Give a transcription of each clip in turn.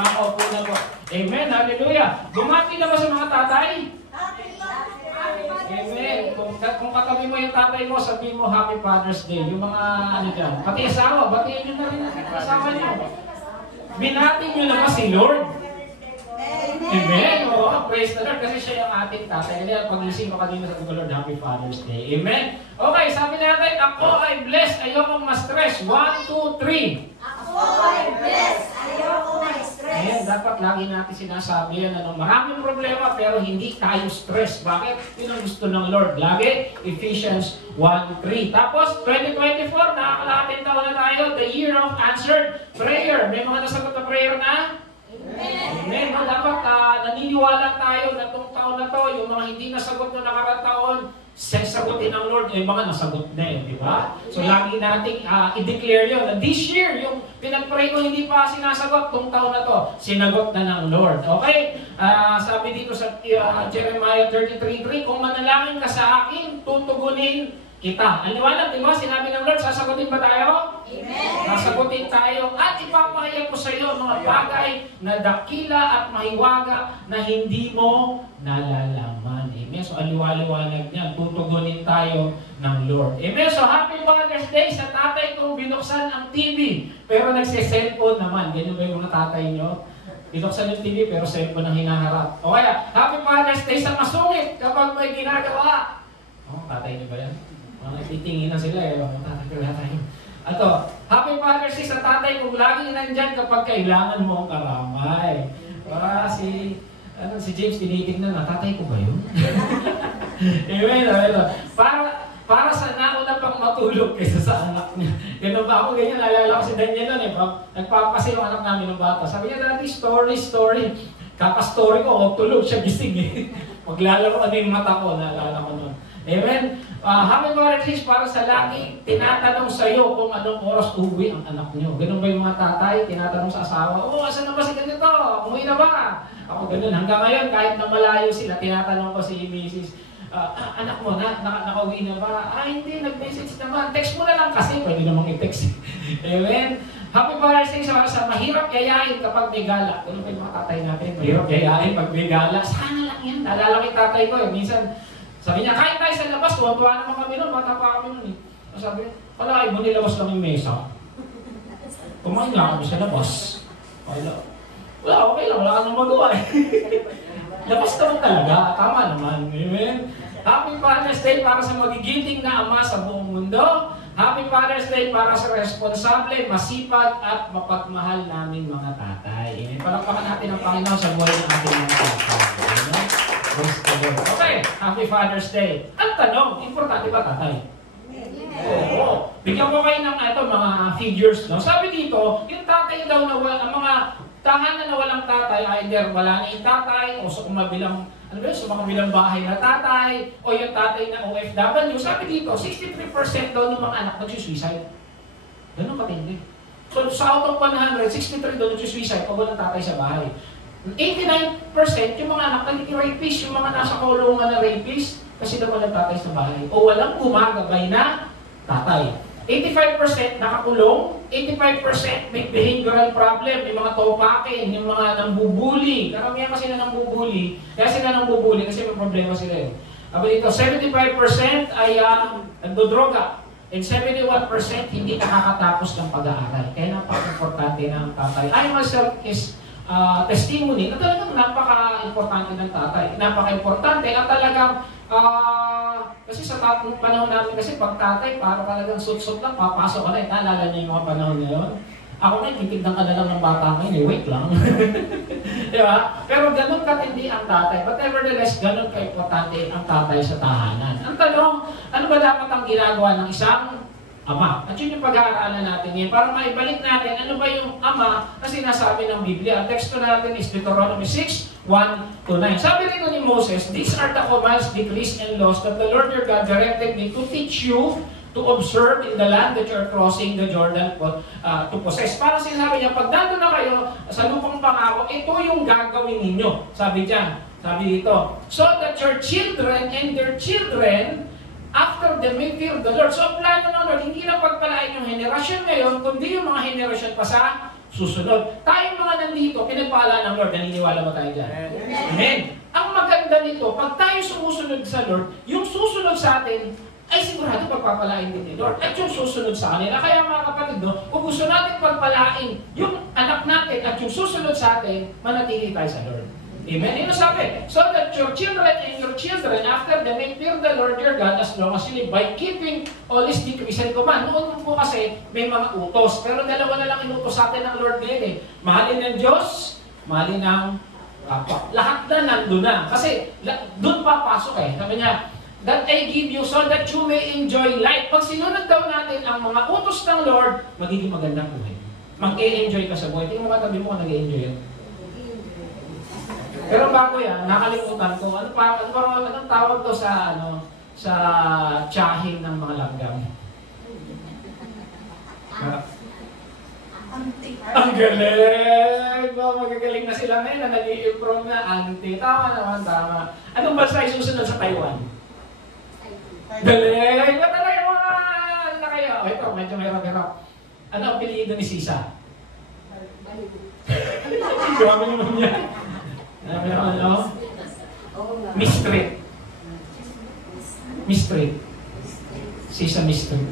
Makaupo na po. Amen. Hallelujah. Bumati na ba sa mga tatay? Amen. Kung katabi mo yung tatay mo, sabihin mo Happy Father's Day. Yung mga ano dyan. Pati asawa, batiin nyo na rin ang asawa nyo. Binati nyo na ba si Lord? Amen. Oo, praise the Lord. Kasi siya yung ating tatay. Kaya pag-ising mo kanina sa Lord, Happy Father's Day. Amen. Okay, sabi natin, ako ay blessed. Ayokong ma-stress. 1, 2, 3. Ako ay blessed. Ayokong ma-stress. Ayan, dapat lagi natin sinasabi yan. Maraming problema pero hindi tayo stress. Bakit? Yun ang gusto ng Lord. Lagi, Ephesians 1:3. Tapos, 2024, nakakalating taon na tayo. The year of answered prayer. May mga nasagot na prayer na? Amen. No, dapat naniniwala tayo na itong taon na to, yung mga hindi nasagot na nakarang taon, sasagutin ng Lord, yung mga nasagot na yun, di ba? So, lagi nating i-declare yun. This year, yung pinag-pray ko hindi pa sinasagot, itong taon na to, sinagot na ng Lord. Okay? Sabi dito sa Jeremiah 33:3, kung manalangin ka sa akin, tutugunin kita. Ang liwanag, di ba? Sinabi ng Lord, sasagutin ba tayo? Amen. Sasagutin tayo at ipapahayag ko sa iyo mga bagay na dakila at mahiwaga na hindi mo nalalaman. Amen. So, aliwaliwanag niyan. Tutugunin tayo ng Lord. Amen. So, Happy Father's Day sa tatay kong binuksan ang TV. Pero nagsiselfone naman. Ganyan ba yung mga tatay nyo? Binuksan yung TV pero cellphone ang hinaharap. O kaya, Happy Father's Day sa masungit kapag may ginagawa. Oh, tatay niyo ba yan? Mga titingin na sila eh. Tatay. Ato, Happy Father's Day sa tatay kung laging nandyan kapag kailangan mo ang karamay. Si James tinitingnan na, tatay ko ba yun? Amen. Para sa nauna pang matulog kaysa sa anak niya. Ganun ba ako? Ganyan, nalala ko si Daniel nun eh. Nagpapasay yung anak namin ng bata. Sabi niya dati, story. Kaka-story ko, tulog siya gising eh. Maglalaro ano yung mata ko, naalala ko nun. Amen. Happy Father's Day para sa lagi tinatanong sa iyo kung anong oras uwi ang anak niyo. Ganun ba yung mga tatay? Tinatanong sa asawa, asan na ba si ganito? Umuwi na ba? Ako ganun. Hanggang ngayon, kahit na malayo sila, tinatanong ko si Mrs. Anak mo, nakauwi na ba? Hindi, nag-message naman. Text mo na lang kasi. Pwede namang i-text. Amen. Happy Father's Day sa mahirap yayain kapag may gala. Ganun ba yung mga tatay natin? Mahirap yayain pag may gala. Sana lang yan. Naalala ko yung tatay ko. Minsan, sabi niya, kain tayo sa labas, tuwa-tuwa naman kami nun, bata pa kami nun eh. Sabi niya, pala, ibo nilabas lang yung mesa. Kumain nga kami sa labas. Okay lang, wala ka nang magawa eh. Labas naman talaga, tama naman. Amen. Happy Father's Day para sa magigiting na ama sa buong mundo. Happy Father's Day para sa responsable, masipag at mapagmahal naming mga tatay. Amen. Palakpakan natin ang Panginoon sa buhay ng ating mga tatay. Amen. Okay, Happy Father's Day. Ang tanong, importante ba tatay? Oo. Bigyan ko kayo ng mga figures. No? Sabi dito, yung tatay daw na ang mga tahanan na walang tatay, either wala na yung tatay, o sa kumabilang, sa makabilang bahay na tatay, o yung tatay na OFW. Sabi dito, 63% daw ng mga anak nagsusuicide. Ganun katindi. So sa out of 100, 63 daw nagsusuicide pag walang tatay sa bahay. 89% yung mga anak nagiging rapist, yung mga nasa kulungan na rapist, kasi daw walang tatay sa bahay. O walang gumagabay na tatay. 85% nakakulong, 85% may behavioral problem, may mga topakin, yung mga nambubuli. Karamihan kasi na nambubuli, kaya sila nambubuli kasi may problema sila eh. Sabi dito, 75% ay nagdodroga, and 71% hindi nakakatapos ng pag-aaral. Kaya napaka-importante na ang tatay. I myself is testimony na talagang napaka-importante ng tatay. Napaka-importante at talagang kasi sa panahon natin kasi pag tatay, parang talagang sutsot lang, papasok ka na. Naalala niyo yung mga panahon na yun? Ako na, titignan ka na lang ng bata ngayon, wait lang. Di ba? Pero ganun katindi ang tatay. But nevertheless, ganun ka-importante ang tatay sa tahanan. Ang tanong, ano ba dapat ang ginagawa ng isang ama? At yun yung pag-aaralan natin ngayon. Para maibalik natin, ano ba yung ama na sinasabi ng Biblia? Ang teksto natin is Deuteronomy 6:1-9. Sabi rin ni Moses, these are the commands, decrees, and laws that the Lord your God directed me to teach you to observe in the land that you are crossing the Jordan to possess. Para sinasabi niya, pag nandun na kayo sa lupang pangako, ito yung gagawin ninyo. Sabi dyan, sabi dito, so that your children and their children after them may fear the Lord. So ang plano ng Lord, hindi na pagpalain yung henerasyon ngayon, kundi yung mga henerasyon pa sa susunod. Tayong mga nandito, pala ng Lord. Naniniwala ba tayo dyan? Amen. Ang maganda nito, pag tayo sumusunod sa Lord, yung susunod sa atin, ay sigurado pagpapalain din ni Lord. At yung susunod sa kanila. Kaya mga kapatid, no, kung gusto natin pagpalain yung anak natin at yung susunod sa atin, manatili tayo sa Lord. Amen? Yun sabi. So that your children and your children after them may fear the Lord your God as long as you live by keeping all His decrees and commands. Noon po kasi may mga utos. Pero dalawa na lang inutos sa atin ng Lord ngayon eh. Mahalin ng Diyos, mahalin ng kapwa. Lahat na nandun na. Kasi doon papasok eh. Sabi niya, that I give you so that you may enjoy life. Pag sinunod daw natin ang mga utos ng Lord, magiging magandang buhay. Mag-e-enjoy ka sa buhay. Tingnan mo katabi mo kung nag-e-enjoy yun. Pero bago yan, nakalimutan ko, anong tawag to sa, sa tiyahing ng mga langgam? Ang galing! Magagaling na sila ngayon na nag-i-improve na auntie. Tama naman, tama. Anong bansa ay susunod sa Taiwan? Galing! Ba't na kayo mga... Ano na kayo? Ito, medyo mahirap-hirap. Ano ang apelyido ni Sisa? Grabe naman yan. Ano? Mistreat. Mistreat. Sisa Mistreat.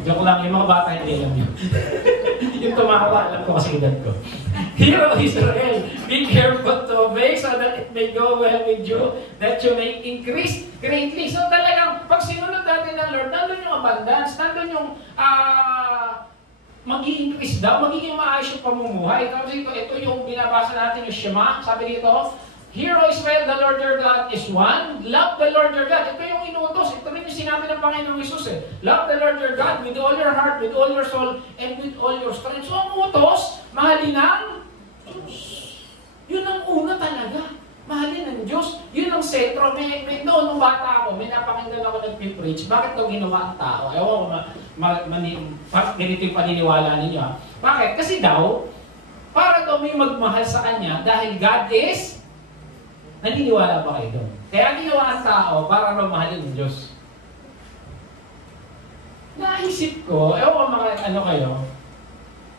Joke lang, yung mga bata hindi alam yun. Yung tumawa, alam ko kasi edad ko. Hear, O Israel, be careful to obey so that it may go well with you, that you may increase greatly. So talagang, pag sinunod natin ng Lord, nandun yung abundance, nandun yung mag-i-increase daw, magiging maayos yung pamumuhay. Tapos ito yung binabasa natin, yung Shema, sabi dito, Hear, O Israel, the Lord your God is one. Love the Lord your God. Ito yung inuutos. Ito rin yung sinabi ng Panginoong Hesus eh. Love the Lord your God with all your heart, with all your soul, and with all your strength. So ang utos, mahalin ang Diyos. Yun ang una talaga. Mahalin ang Diyos. Yun ang sentro. Noon, nung bata ako, may napakinggan ako nag-preach. Bakit ito ginawa ang tao? Ewan ko, ganito yung paniniwala ninyo. Bakit? Kasi daw, para daw may magmahal sa Kanya dahil God is, naniniwala ba kayo doon? Kaya ginawa ang tao para magmahalin ng Diyos. Naisip ko, ewan ko mga ano kayo,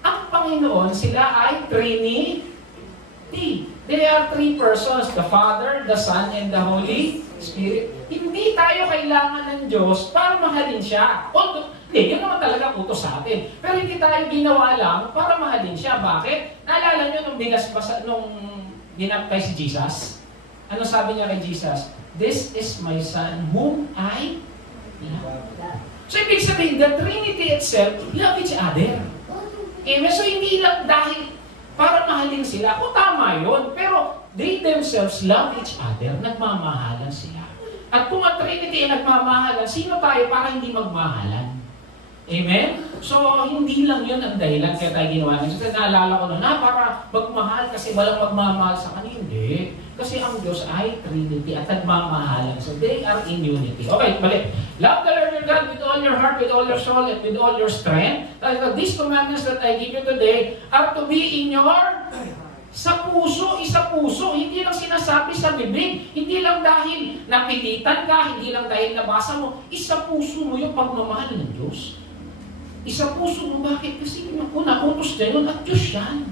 ang Panginoon, sila ay Trinity. They are three persons, the Father, the Son, and the Holy Spirit. Hindi tayo kailangan ng Diyos para mahalin siya. Hindi, yun naman talaga utos sa atin. Pero hindi tayo ginawa lang para mahalin siya. Bakit? Naalala nyo nung dinaptay si Jesus? Ano sabi niya kay Jesus? This is my Son whom I love. So ibig sabihin, the Trinity itself love each other. Amen? So hindi lang dahil para mahalin sila. O tama yun. Pero they themselves love each other. Nagmamahalan sila. At kung ang Trinity ay nagmamahalan, sino tayo para hindi magmahalan? Amen? So, hindi lang yun ang dahilan kaya tayo ginawa. So, naalala ko na para magmahal kasi walang magmamahal sa kanila. Hindi. Kasi ang Diyos ay Trinity at nagmamahalan. So, they are in unity. Okay, balik. Love the Lord your God with all your heart, with all your soul, and with all your strength. These commandments that I give you today are to be in your sa puso, isa puso. Hindi lang sinasabi sa bibig. Hindi lang dahil napilitan ka, hindi lang dahil nabasa mo. Isa puso mo yung pagmamahal ng Diyos. Isa puso mo, bakit? Kasi yung utos dyan yun at Diyos yan.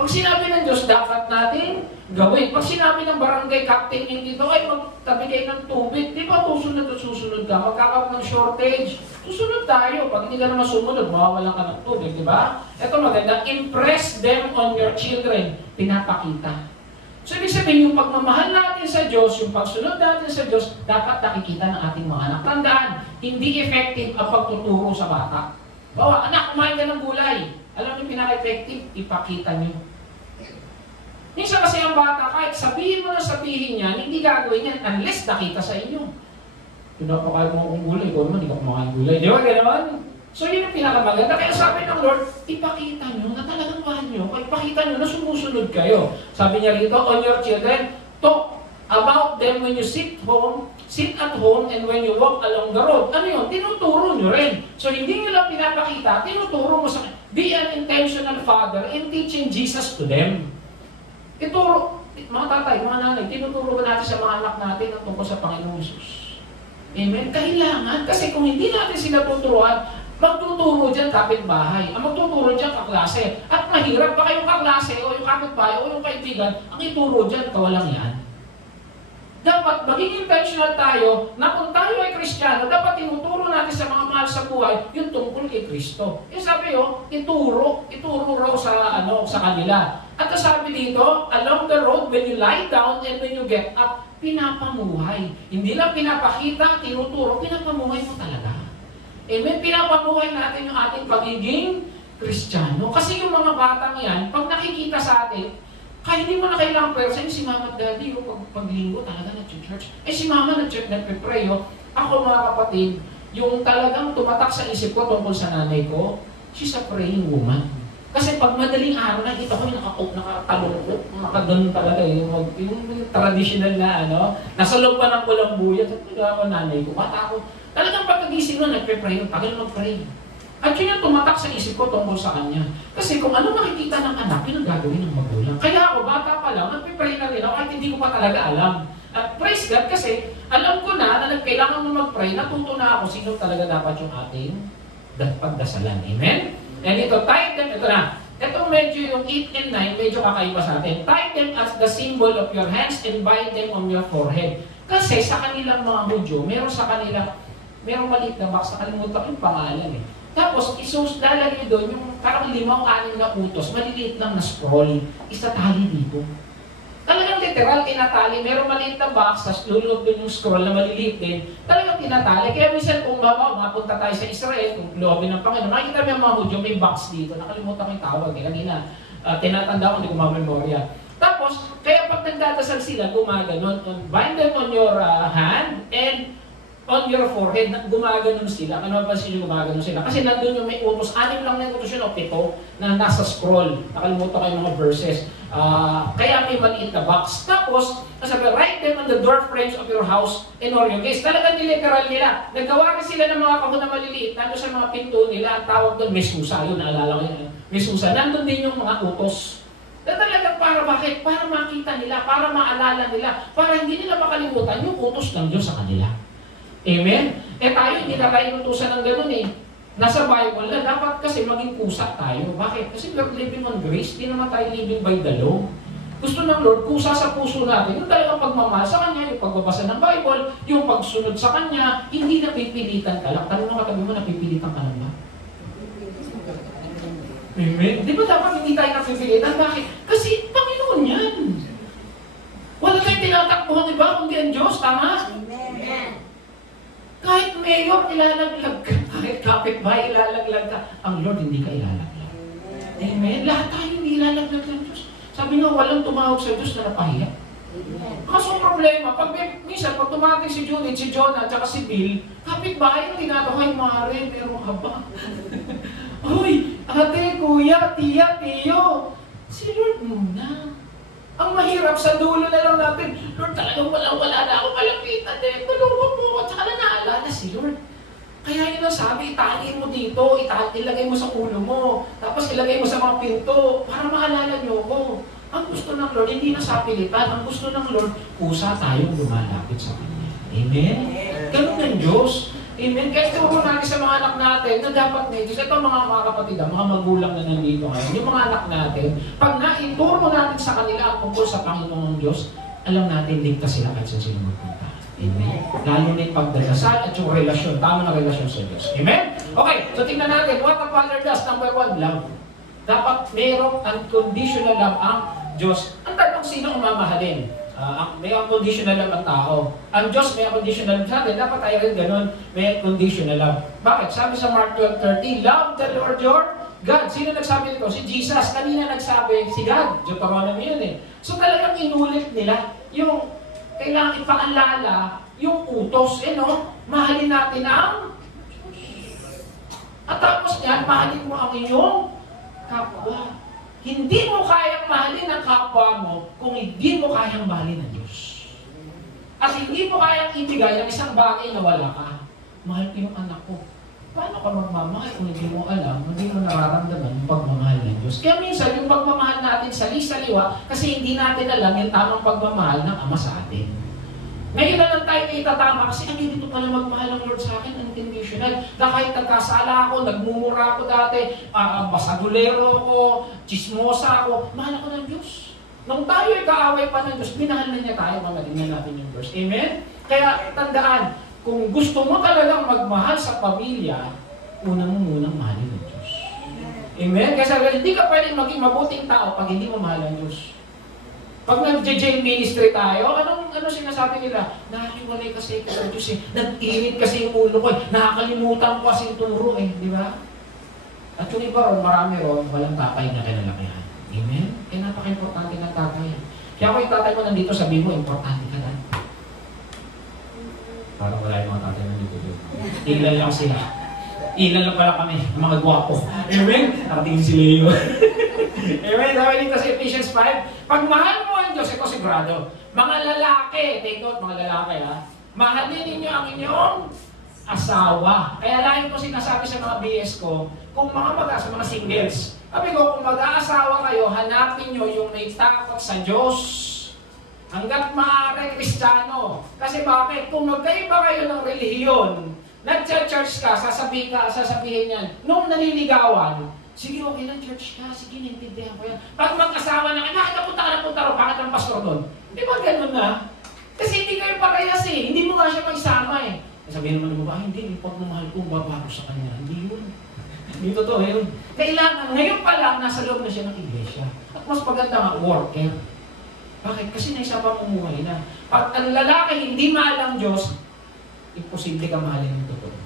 Pag sinabi ng Diyos, dapat natin gawin. Pag sinabi ng barangay captain yung dito, ay magtabi kayo ng tubig, di ba susunod at susunod ka? Magkakaroon ng shortage, susunod tayo. Pag hindi ka naman sumunod, mawawalan ka ng tubig, di ba? Ito maganda, impress them on your children. Pinapakita. So, ibig sabihin, yung pagmamahal natin sa Diyos, yung pagsunod natin sa Diyos, dapat nakikita ng ating mga anak. Tandaan, hindi effective ang pagtuturo sa bata. Bawa, anak, kumain ka ng gulay. Alam niyo, pinaka-effective, ipakita niyo. Minsan kasi ang bata, kahit sabihin mo na sabihin niya, hindi gagawin yan unless nakita sa inyo. Pinapakain mo akong gulay, kung naman, hindi ka kumakain gulay. Di ba, gano'n? So, yun ang pinakamaganda. Kaya sabi ng Lord, ipakita niyo na talagang mahal niyo. Ipakita niyo na sumusunod kayo. Sabi niya rito, on your children, talk about them when you sit at home, and when you walk along the road. Ano yun? Tinuturo nyo rin. So, hindi nyo lang pinapakita, tinuturo mo sa... Be an intentional father in teaching Jesus to them. Ituro, mga tatay, mga nanay, tinuturo ba natin sa mga anak natin ang tungkol sa Panginoong Hesus? Amen? Kailangan. Kasi kung hindi natin sila tuturuan, Magtuturo dyan kapitbahay, ang magtuturo dyan kaklase. At mahirap baka yung kaklase o yung kapitbahay o yung kaibigan, ang ituro dyan, kawalang yan. Dapat maging intentional tayo na kung tayo ay Kristiyano, dapat tinuturo natin sa mga mahal sa buhay yung tungkol kay Kristo. Yung sabi ituro raw sa kanila. At sabi dito, along the road, when you lie down and when you get up, pinapamuhay. Hindi lang pinapakita, tinuturo, pinapamuhay mo talaga. Amen? Pinapamuhay natin yung ating pagiging Kristiyano. Kasi yung mga batang yan, pag nakikita sa atin, kaya hindi mo na kailangan person, si mama at daddy, paglinggo talaga nag-church. Si mama nag-pray. Ako mga kapatid, yung talagang tumatak sa isip ko tungkol sa nanay ko, she's a praying woman. Kasi pag madaling araw, nakita ko yung nakatalungkot, nakaganon talaga, yung traditional na nasa loob pa ng kulambuya, at nagawa nanay ko, bata ako, talagang pagkagising mo, nagpe-pray, tagal mag-pray. At yun yung tumatak sa isip ko tungkol sa kanya. Kasi kung ano makikita ng anak, yun ang gagawin ng magulang. Kaya ako, bata pa lang, nagpe-pray na rin ako kahit hindi ko pa talaga alam. At praise God kasi alam ko na kailangan mo mag-pray, natuto na ako sino talaga dapat yung ating pagdasalan. Amen? And ito, tie them, ito na. Ito medyo yung 8 and 9, medyo kakaiba sa atin. Tie them as the symbol of your hands and bind them on your forehead. Kasi sa kanilang mga Hudyo, merong maliit na box, nakalimutan ko yung pangalan eh. Tapos, lalagay doon yung parang 5-6 na utos, maliliit lang na scroll, itatali dito. Talagang literal, tinatali. Merong maliit na box, tapos lulog doon yung scroll na maliliit din. Talagang tinatali. Kaya minsan kung mapunta tayo sa Israel, kung loobin ng Panginoon, makikita mo yung mga Hudyo, may box dito. Nakalimutan ko yung tawag. Kanina, tinatanda ko, hindi ko mamemorya. Tapos, kaya pag nagdadasal sila, gumaganon, bind them on your hand, and on your forehead, gumaganon sila. Ano ba sila gumaganon sila? Kasi nandun yung may utos. 6 lang na yung utos yun, o 7 na nasa scroll. Nakalimutan ko yung mga verses. Kaya may maliit na box. Tapos, sabi, write them on the door frames of your house and on your gates. Talagang niliteral nila. Naggawa rin sila ng mga kahon na maliliit. Nandun sa mga pinto nila, ang tawag doon, mesusa. Yun, naalala ko yun. Mesusa. Nandun din yung mga utos. Na talagang bakit? Para makita nila, para maalala nila, para hindi nila makalimutan yung utos ng Diyos sa kanila. Amen? Tayo, hindi na tayo inutusan ng ganun eh. Nasa Bible na dapat kasi maging kusa tayo. Bakit? Kasi we're living on grace, hindi naman tayo living by the law. Gusto ng Lord, kusa sa puso natin, yung talagang pagmamahal sa Kanya, yung pagbabasa ng Bible, yung pagsunod sa Kanya, hindi napipilitan ka lang. Tanong mo katabi mo, napipilitan ka lang ba? Amen? Di ba dapat hindi tayo napipilitan? Bakit? Kasi Panginoon yan. Wala tayong tinatakbuhan, di ba? Kundi ang Diyos, tama? Amen. Kahit mayor, ilalaglag ka. Kahit kapitbahay, ilalaglag ka. Ang Lord, hindi ka ilalaglag. Amen? Lahat tayo hindi ilalaglag ng Diyos. Sabi nga, walang tumawag sa Diyos na napahiya. Kaso ang problema, minsan, pag tumating si Judith, si Jonah, at si Bill, kapitbahay yung ginagawa, ay Mare, meron ka ba? Uy, ate, kuya, tiya, tiyo. Si Lord muna. Ang mahirap sa dulo na lang natin, Lord, talagang wala na ako kalapitan eh. Tulungan mo ako, tsaka na naalala si Lord. Kaya yun ang sabi, itali mo dito, ilagay mo sa ulo mo, tapos ilagay mo sa mga pinto, para maalala niyo ko. Ang gusto ng Lord, hindi na sa pilitan. Ang gusto ng Lord, kusa tayong lumalapit sa Kanya. Amen? Ganun ng Diyos. Amen? Kaya turo natin sa mga anak natin na dapat medyo, ito mga kapatid, mga magulang na nandito ngayon, yung mga anak natin, pag naituro natin sa kanila ang tungkol sa Panginoon Diyos, alam natin, ligtas sila kahit saan sila magpunta. Amen? Lalo na yung pagdadasal at yung relasyon, tama na relasyon sa Diyos. Amen? Okay, so tingnan natin, what the Father does, number 1, love. Dapat merong unconditional love ang Diyos. Ang tanong, sino ang mamahalin? May unconditional love ang tao. Ang Diyos may unconditional love sa atin. Dapat tayo rin ganun, may unconditional love. Bakit? Sabi sa Mark 12:30, love the Lord your God. Sino nagsabi nito? Si Jesus. Kanina nagsabi, si God. Deuteronomy yun eh. So talagang inulit nila yung kailangan ipaalala yung utos. Mahalin natin ang at tapos yan, mahalin mo ang iyong kapwa. Hindi mo kayang mahalin ang kapwa mo kung hindi mo kayang mahalin ang Diyos. At hindi mo kayang ibigay ang isang bagay na wala ka. Mahal ko yung anak ko. Paano ka magmamahal kung hindi mo alam, hindi mo nararamdaman yung pagmamahal ng Diyos? Kaya minsan, yung pagmamahal natin sali-saliwa kasi hindi natin alam yung tamang pagmamahal ng Ama sa atin. Ngayon na lang tayo itatama kasi dito pala magmahal ang Lord sa akin, unconditional. Na kahit nagkasala ako, nagmumura ako dati, basagulero ako, chismosa ako, mahal ako ng Diyos. Nung tayo ay kaaway pa ng Diyos, minahal na niya tayo, mamatingnan natin yung verse. Amen? Kaya tandaan, kung gusto mo talagang magmahal sa pamilya, unang mahalin ng Diyos. Amen? Kasi hindi ka pwedeng maging mabuting tao pag hindi mo mahal ang Diyos. Pag nag-jail ministry tayo, ano sinasabi nila? Nakakiwalay kasi ito sa Diyos eh. Nag-init kasi yung ulo ko eh. Nakakalimutan ko kasi turo eh. Di ba? At yung iba ron, marami ron, walang tatay na kinalakihan. Amen? Kaya napaka-importante ng tatay. Kaya ako yung tatay ko nandito, sabi mo, importante ka na. Parang wala yung mga tatay nandito doon. Ilan lang sila. Ilan lang pala kami, mga gwapo. Amen? Nakatingin si Leo. Amen? Sabi dito sa Ephesians 5, pag mahal mo ang Diyos, ito sigurado. Mga lalaki, take note mga lalaki ha, mahalin ninyo ang inyong asawa. Kaya lagi ko sinasabi sa mga BS ko, kung sa mga singles, sabi ko, kung mag-aasawa kayo, hanapin nyo yung may takot sa Diyos. Hanggat maaari Kristiyano. Kasi bakit? Kung magkaiba kayo ng relihiyon, nag-church ka, sasabihin yan, nung naliligawan, sige, okay lang, church ka. Sige, naintindihan ko yan. Pag mag-asawa na, napunta ro, bakit ang pastor doon? Di ba ganun na? Kasi hindi kayo parehas eh. Hindi mo nga siya magsama eh. Sabihin naman mo ba, hindi, pag mamahal ko, babago sa kanya. Hindi yun. Hindi totoo yun. Kailangan, ngayon pa lang, nasa loob na siya ng iglesia. At mas maganda nga, worker. Bakit? Kasi naisa pa mumuhay na. Pag ang lalaki hindi mahal ang Diyos, imposible ka mahalin ng totoo.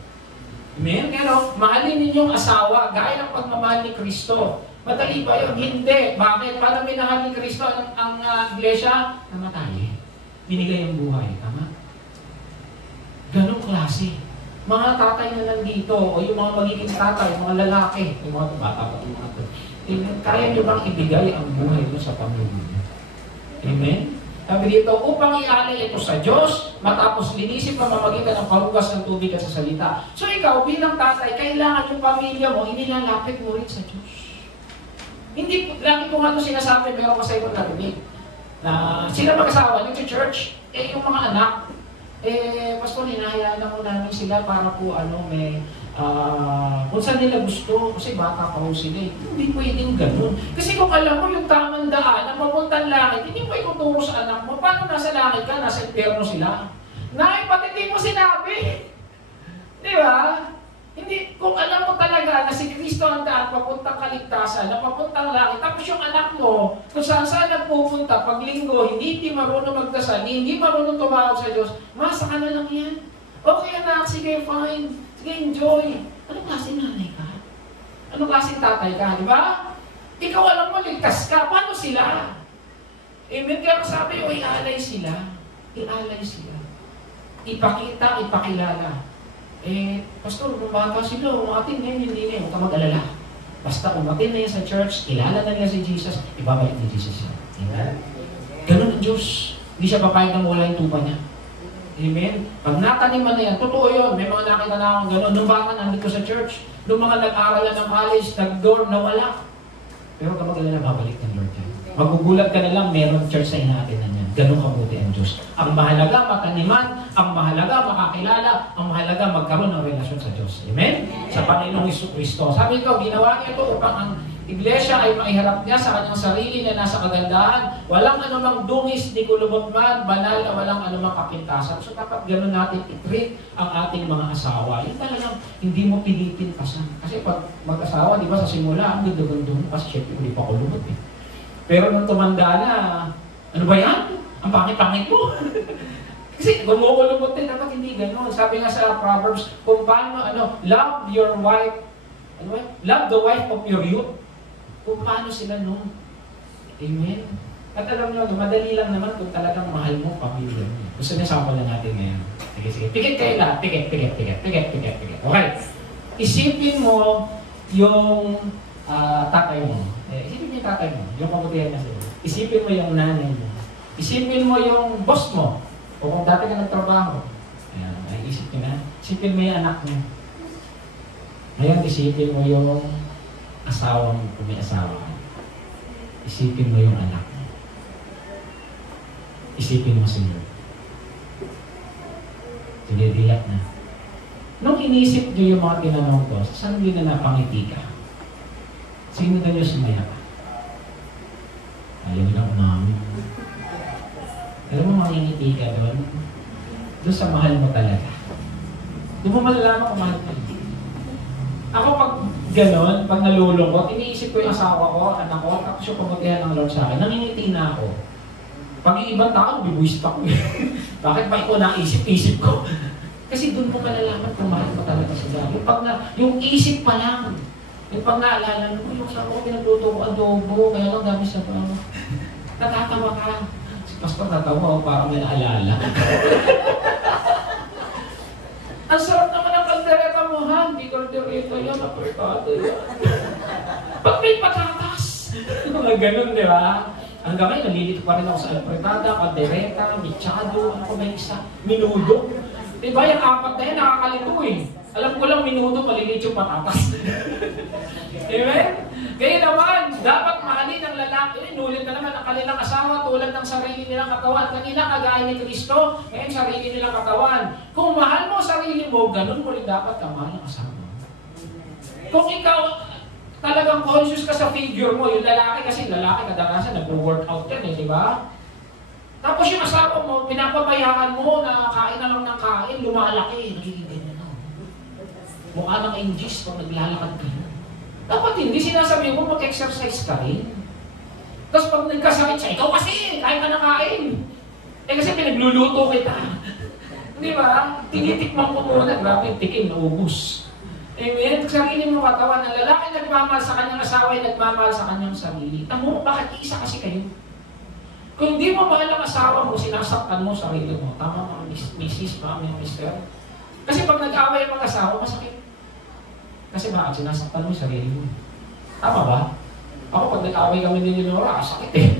Amen? Pero, mahalin ninyong asawa, gaya ng pagmamahal ni Kristo. Madali ba yun? Hindi. Bakit? Paano minahal ni Kristo ang iglesia? Namatay. Binigay ang buhay. Tama? Ganong klase. Mga tatay na nandito, o yung mga magiging tatay, mga lalaki, yung mga bata pa yung mga ito. Kaya nyo bang ibigay ang buhay mo sa pamilya niyo? Amen? Sabi dito, upang ialay ito sa Diyos, matapos linisin pamamagitan ng pahugas ng tubig at sa salita. So ikaw, bilang tatay, kailangan yung pamilya mo, inilalapit mo rin sa Diyos. Hindi, lagi ko nga ito sinasabi, meron kasi ko narinig. Na sila mag-asawa, yung church, yung mga anak, pastor, hinahayaan lang mo namin sila para po, kung saan nila gusto, kasi bata pa ho sila eh. Hindi pwedeng ganun. Kasi kung alam mo yung tamang daan na papuntang langit, hindi mo ikuturo sa anak mo, paano nasa langit ka, nasa impyerno sila? Pati hindi mo sinabi. Di ba? Hindi, kung alam mo talaga na si Kristo ang daan, papuntang kaligtasan, na papuntang langit, tapos yung anak mo, kung saan nagpupunta, pag linggo, hindi marunong magdasal, hindi marunong tumawag sa Diyos, masa ka na lang yan. Okay anak, sige, fine. Sige, enjoy. Anong klaseng nanay ka? Anong klaseng tatay ka, di ba? Ikaw alam mo, ligtas ka. Paano sila? Amen. Kaya sabi ko, ialay sila. Ialay sila. Ipakita, ipakilala. Pastor, kung bata sila, umatin ngayon, hindi na. Huwag ka mag-alala. Basta umatin na yan sa church, kilala na nila si Jesus, ibabalik ni Jesus yan. Amen? Ganun ang Diyos. Hindi siya papayag na wala yung tupa niya. Amen? Pag nataniman na yan, totoo yun. May mga nakita na akong gano'n. Nung baka nandito sa church, nung mga nag-aaral ng college, nag-dorm, nawala. Pero kapag alala, babalik ng Lord yan. Magugulat ka na lang, meron church na inaatin yan. Ganun kabuti ang Diyos. Ang mahalaga, mataniman. Ang mahalaga, makakilala. Ang mahalaga, magkaroon ng relasyon sa Diyos. Amen? Sa Panginoong Kristo. Sabi ko, ginawa niya ito upang ang iglesia ay maiharap niya sa kanyang sarili na nasa kagandahan. Walang anumang dungis, di kulubot man, banal na walang anumang kapintasan. So dapat gano'n natin i-treat ang ating mga asawa. Yung talagang hindi mo pilitin pasan. Kasi pag mag-asawa, di ba sa simula, ang ganda-ganda mo kasi syempre hindi pa kulubot eh. Pero nung tumanda na, ano ba yan? Ang pangit-pangit mo. Kasi gumukulubot din, dapat hindi gano'n. Sabi nga sa Proverbs, kung paano, love your wife, love the wife of your youth. Kung paano sila noon. Amen? At alam nyo, madali lang naman kung talagang mahal mo pamilya mo. Gusto niya sample na natin ngayon. Sige. Pikit kayo lahat. Pikit. Okay. Isipin mo yung tatay mo. Isipin mo yung tatay mo. Yung kabutihan na sila. Isipin mo yung nanay mo. Isipin mo yung boss mo. O kung dati ka nagtrabaho. Ayan, isip nyo na. Isipin mo yung anak mo. Ngayon, isipin mo yung asawa mo, kung may asawa ka. Isipin mo yung anak mo. Isipin mo si Lord. Dinidilat na. Nung inisip nyo yung mga tinanong ko, saan nyo na napangiti ka? Sino na nyo sumaya ka? Ayaw na umamin. Alam mo, mangingiti ka doon. Doon sa mahal mo talaga. Doon mo malalaman kung mahal mo. Ako pag gano'n, pag nalulungkot, iniisip ko yung asawa ko, anak ko, tapos yung pabutihan ng Lord sa akin, nangingiti na ako. Pag yung ibang tao, bibuisit ako. Bakit ba ito naisip-isip ko? Kasi doon mo malalaman kung mahal mo talaga sa God. Yung isip pa lang, yung pag naalala mo, yung asawa ko, pinagluto ko adobo, kaya lang dami sa pang. Natatawa ka. Si Pastor natawa, parang may naalala. Ang sarap naman ng kaldereta mo, ha? Hindi kaldereta yan, apertado yan. Pag may patatas! Mga ganun, di ba? Hanggang ngayon, nalilito pa rin ako sa alpretada, kaldereta, michado, ano ko may isa, minudo. Di ba, yung apat na yan, nakakalito eh. Alam ko lang, minudo, malilit yung patatas. Amen? Kaya naman, dapat mahalin ng lalaki. Inulit na naman ang kanilang asawa tulad ng sarili nilang katawan. Kanina, kagaya ni Kristo, ngayon sarili nilang katawan. Kung mahal mo sarili mo, ganun mo rin dapat kamahal ang asawa. Kung ikaw talagang conscious ka sa figure mo, yung lalaki, kasi lalaki kadalasan nag-workout yan di ba? Tapos yung asawa mo, pinapabayaan mo na kain na lang ng kain, lumalaki, nagiging ganyan na. Mukha ng injis pag naglalakad ka. Dapat hindi sinasabi mo mag-exercise ka rin. Tapos pag nagkasakit siya, ikaw kasi, kain ka na kain. Kasi pinagluluto kita. Di ba? Tinitikman ko muna, grabe yung tikim, naubos. Amen? Sarili mo katawan ng lalaki nagmamahal sa kanyang asawa ay nagmamahal sa kanyang sarili. Tamo, bakit isa kasi kayo? Kung hindi mo mahal ang asawa mo, sinasaktan mo sarili mo. Tama mga misis, mga mister. Kasi pag nag-away ang mag-asawa, masakit. Kasi bakit sinasaktan mo yung sarili mo? Tama ba? Ako pag nag-away kami din ni Nora, sakit eh.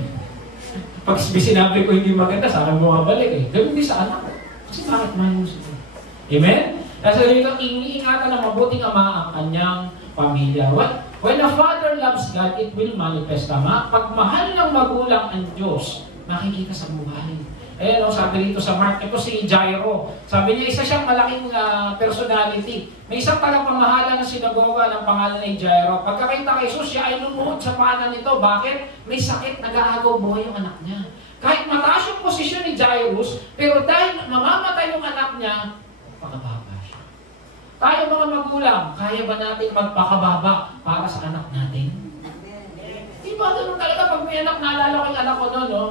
Pag sinabi ko hindi maganda, sana bumabalik eh. Gawin din sa anak. Kasi bakit mahal mo siya? Amen? Kasi dito, iniingatan ng mabuting ama ang kanyang pamilya. When a father loves God, it will manifest. Tama? Pag mahal ng magulang ang Diyos, makikita sa buhay. Ayan o, sabi dito sa Mark, ito si Jairo. Sabi niya, isa siyang malaking personality. May isang tagapamahala ng sinagoga ng pangalan ni Jairo. Pagkakita kay Jesus, siya ay lumuhod sa paanan nito. Bakit? May sakit, nag-aagaw buhay yung anak niya. Kahit mataas yung posisyon ni Jairus, pero dahil mamamatay yung anak niya, pakababa siya. Tayo mga magulang, kaya ba natin magpakababa para sa anak natin? Di ba ganun talaga pag may anak, naalala ko yung anak ko noon, no?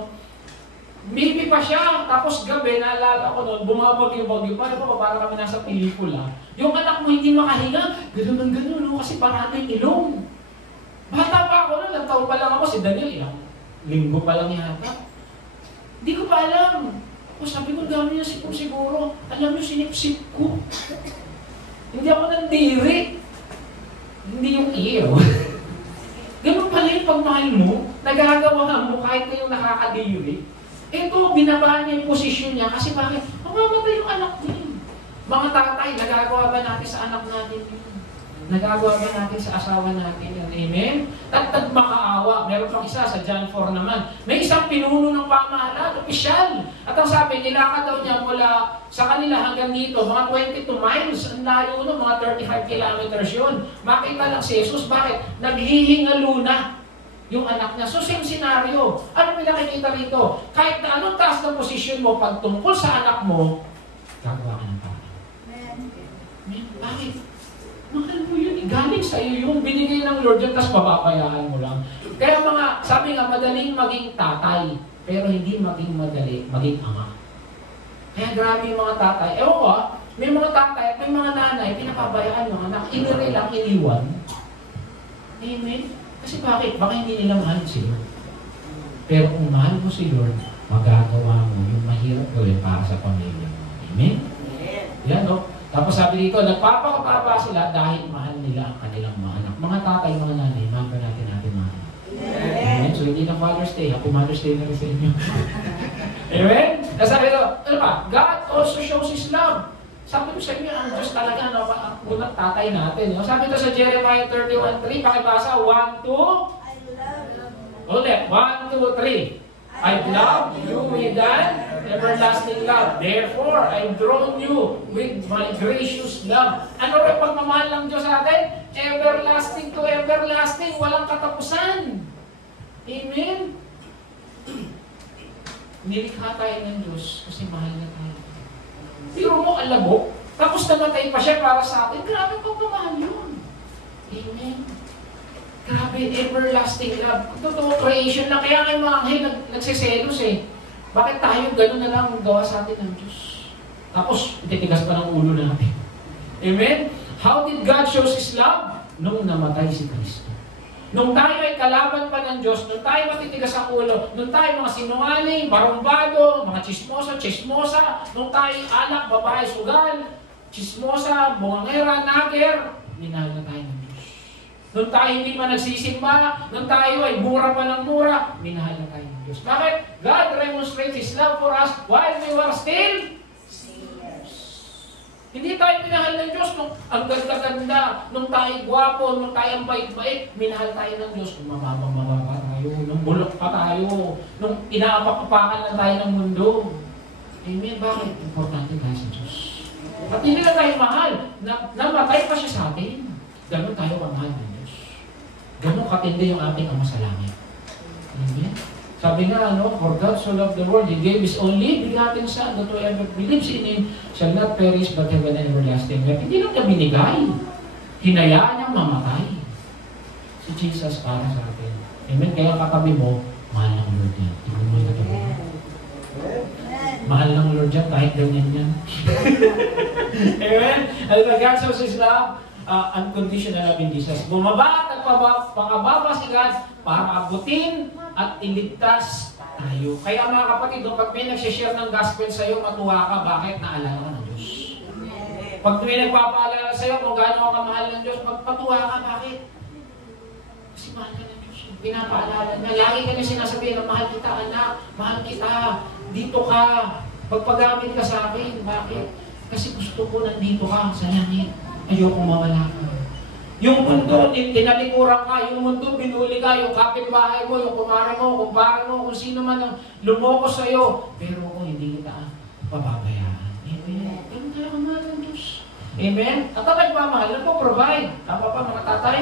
Maybe pa siya, tapos gabi, naalala ko noon, bumabagyo-bagyo, para kami nasa pelikula. Yung anak mo hindi makahinga, gano'n, no? Kasi parado yung ilong. Bata pa ako noon, lang taon pa lang ako, si Daniel, linggo pa lang yata. Hindi ko pa alam. O sabi ko, gano'n niya siguro. Alam niyo, sinipsip ko. Hindi ako nandiri. Hindi yung iyo. Ganun pala yung pagmahal mo, nagagawa mo kahit na yung nakakadiri. Ito, binabaan niya yung posisyon niya kasi bakit? Mamamatay yung anak niya. Mga tatay, nagagawa ba natin sa anak natin yun? Nagagawa ba natin sa asawa natin yun? Amen? Tagtag makaawa. Meron pang isa sa John 4 naman. May isang pinuno ng pamahalaan, opisyal. At ang sabi, nilakad daw niya mula sa kanila hanggang dito, mga 22 miles. Ang layo no, mga 35 kilometers yun. Makita lang si Jesus. Bakit? Naghihingalo na yung anak niya. So, same scenario. Ano may nakikita rito? Kahit na anong taas ng posisyon mo pag tungkol sa anak mo, gagawa ka ng parang. Amen. Bakit? Mahal mo yun. Galing sa iyo yung binigay ng Lord yun, tapos pababayaan mo lang. Kaya mga, sabi nga, madaling maging tatay, pero hindi maging madali, maging ama. Kaya grabe yung mga tatay. Ewan ko, may mga tatay at may mga nanay, pinapabayaan yung anak, inire lang, iniwan. Amen? Kasi bakit? Baka hindi nila mahal si Lord. Pero kung mahal mo si Lord, magagawa mo yung mahirap gawin para sa pamilya mo. Amen? Yan, no? Tapos sabi dito, nagpapakababa sila dahil mahal nila ang kanilang mga anak. Mga tatay, mga nanay, mahal natin mga anak. Amen? So hindi na Father's Day. Happy Mother's Day na rin sa inyo. Amen? Tapos sabi dito, ano ba? God also shows His love. Sabi ko sa inyo, ang Diyos talaga, no? Ang unang tatay natin. No? Sabi ito sa Jeremiah 31:3, pakibasa, 1, 2, ulit, 1, 2, 3. I've loved you with an everlasting love. Therefore, I've drawn you with my gracious love. Ano rin pagmamahal ng Diyos sa atin? Everlasting to everlasting. Walang katapusan. Amen? Nilikha tayo ng Diyos kasi mahal na tayo. Pero mo, alam mo, tapos namatay pa siya para sa atin. Grabe pagmamahal yun. Amen? Grabe, everlasting love. Totoo, creation na. Kaya nga yung mga anghel nagsiselos eh. Bakit tayo gano'n na lang gawa sa atin ng Diyos? Tapos, ititigas pa ng ulo natin. Amen? How did God show His love? Nung namatay si Kristo. Nung tayo ay kalaban pa ng Diyos, nung tayo matitigas ang ulo, nung tayo mga sinungaling, barumbado, mga chismosa, nung tayo anak, babae, sugal, chismosa, bungangera, nager, minahal na tayo ng Diyos. Nung tayo hindi pa nagsisimba, nung tayo ay mura pa ng mura, minahal na tayo ng Diyos. Bakit? God demonstrates His love for us while we were still sinners. Hindi tayo minahal ng Diyos nung ang ganda-ganda, nung tayo gwapo, nung tayo ang bait-bait, minahal tayo ng Diyos nung mababa tayo, nung bulok pa tayo, nung inaapak-apakan na tayo ng mundo. Amen? Bakit? Importante tayo sa Diyos. At hindi na tayo mahal. Namatay pa siya sa atin. Ganon tayo kamahal ng Diyos. Ganon katindi yung ating Ama sa langit. Amen? Sabi nga, for God so loved the world, He gave His only begotten Son, that whoever believes in Him shall not perish but have an everlasting life. Hindi lang niya binigay. Hinayaan niyang mamatay. Si Jesus para sa atin. Amen? Kaya katabi mo, mahal ng Lord yan. Tignan mo yung katabi mo. Mahal ng Lord yan, kahit ganyan yan. Amen? Alam na, God shows His love, unconditional love in Jesus. Bumaba at pangababa si God para abutin at iligtas tayo. Kaya mga kapatid, pag may nagsishare ng gospel sa iyo, matuwa ka. Bakit? Naalala ka ng Diyos. Pag may nagpapaalala sa iyo kung gaano ka mahal ng Diyos, magpatuwa ka. Bakit? Kasi mahal ka ng Diyos. Pinapaalala na. Lagi ka na sinasabihin na mahal kita, anak. Mahal kita. Dito ka. Pagpagamit ka sa akin. Bakit? Kasi gusto ko nandito ka sa langit. Ayoko mawala ka. Yung mundo, tinalikuran ka. Yung mundo, binuli ka. Yung kapitbahay mo, yung kumare mo, kumpare mo, kung sino man ang lumoko sa'yo. Pero kung hindi kita pababayaan. Amen. Ganun tayo kamahal ng Diyos. Amen? At ang nagmamahal, nagpo-provide. Tama pa mga tatay?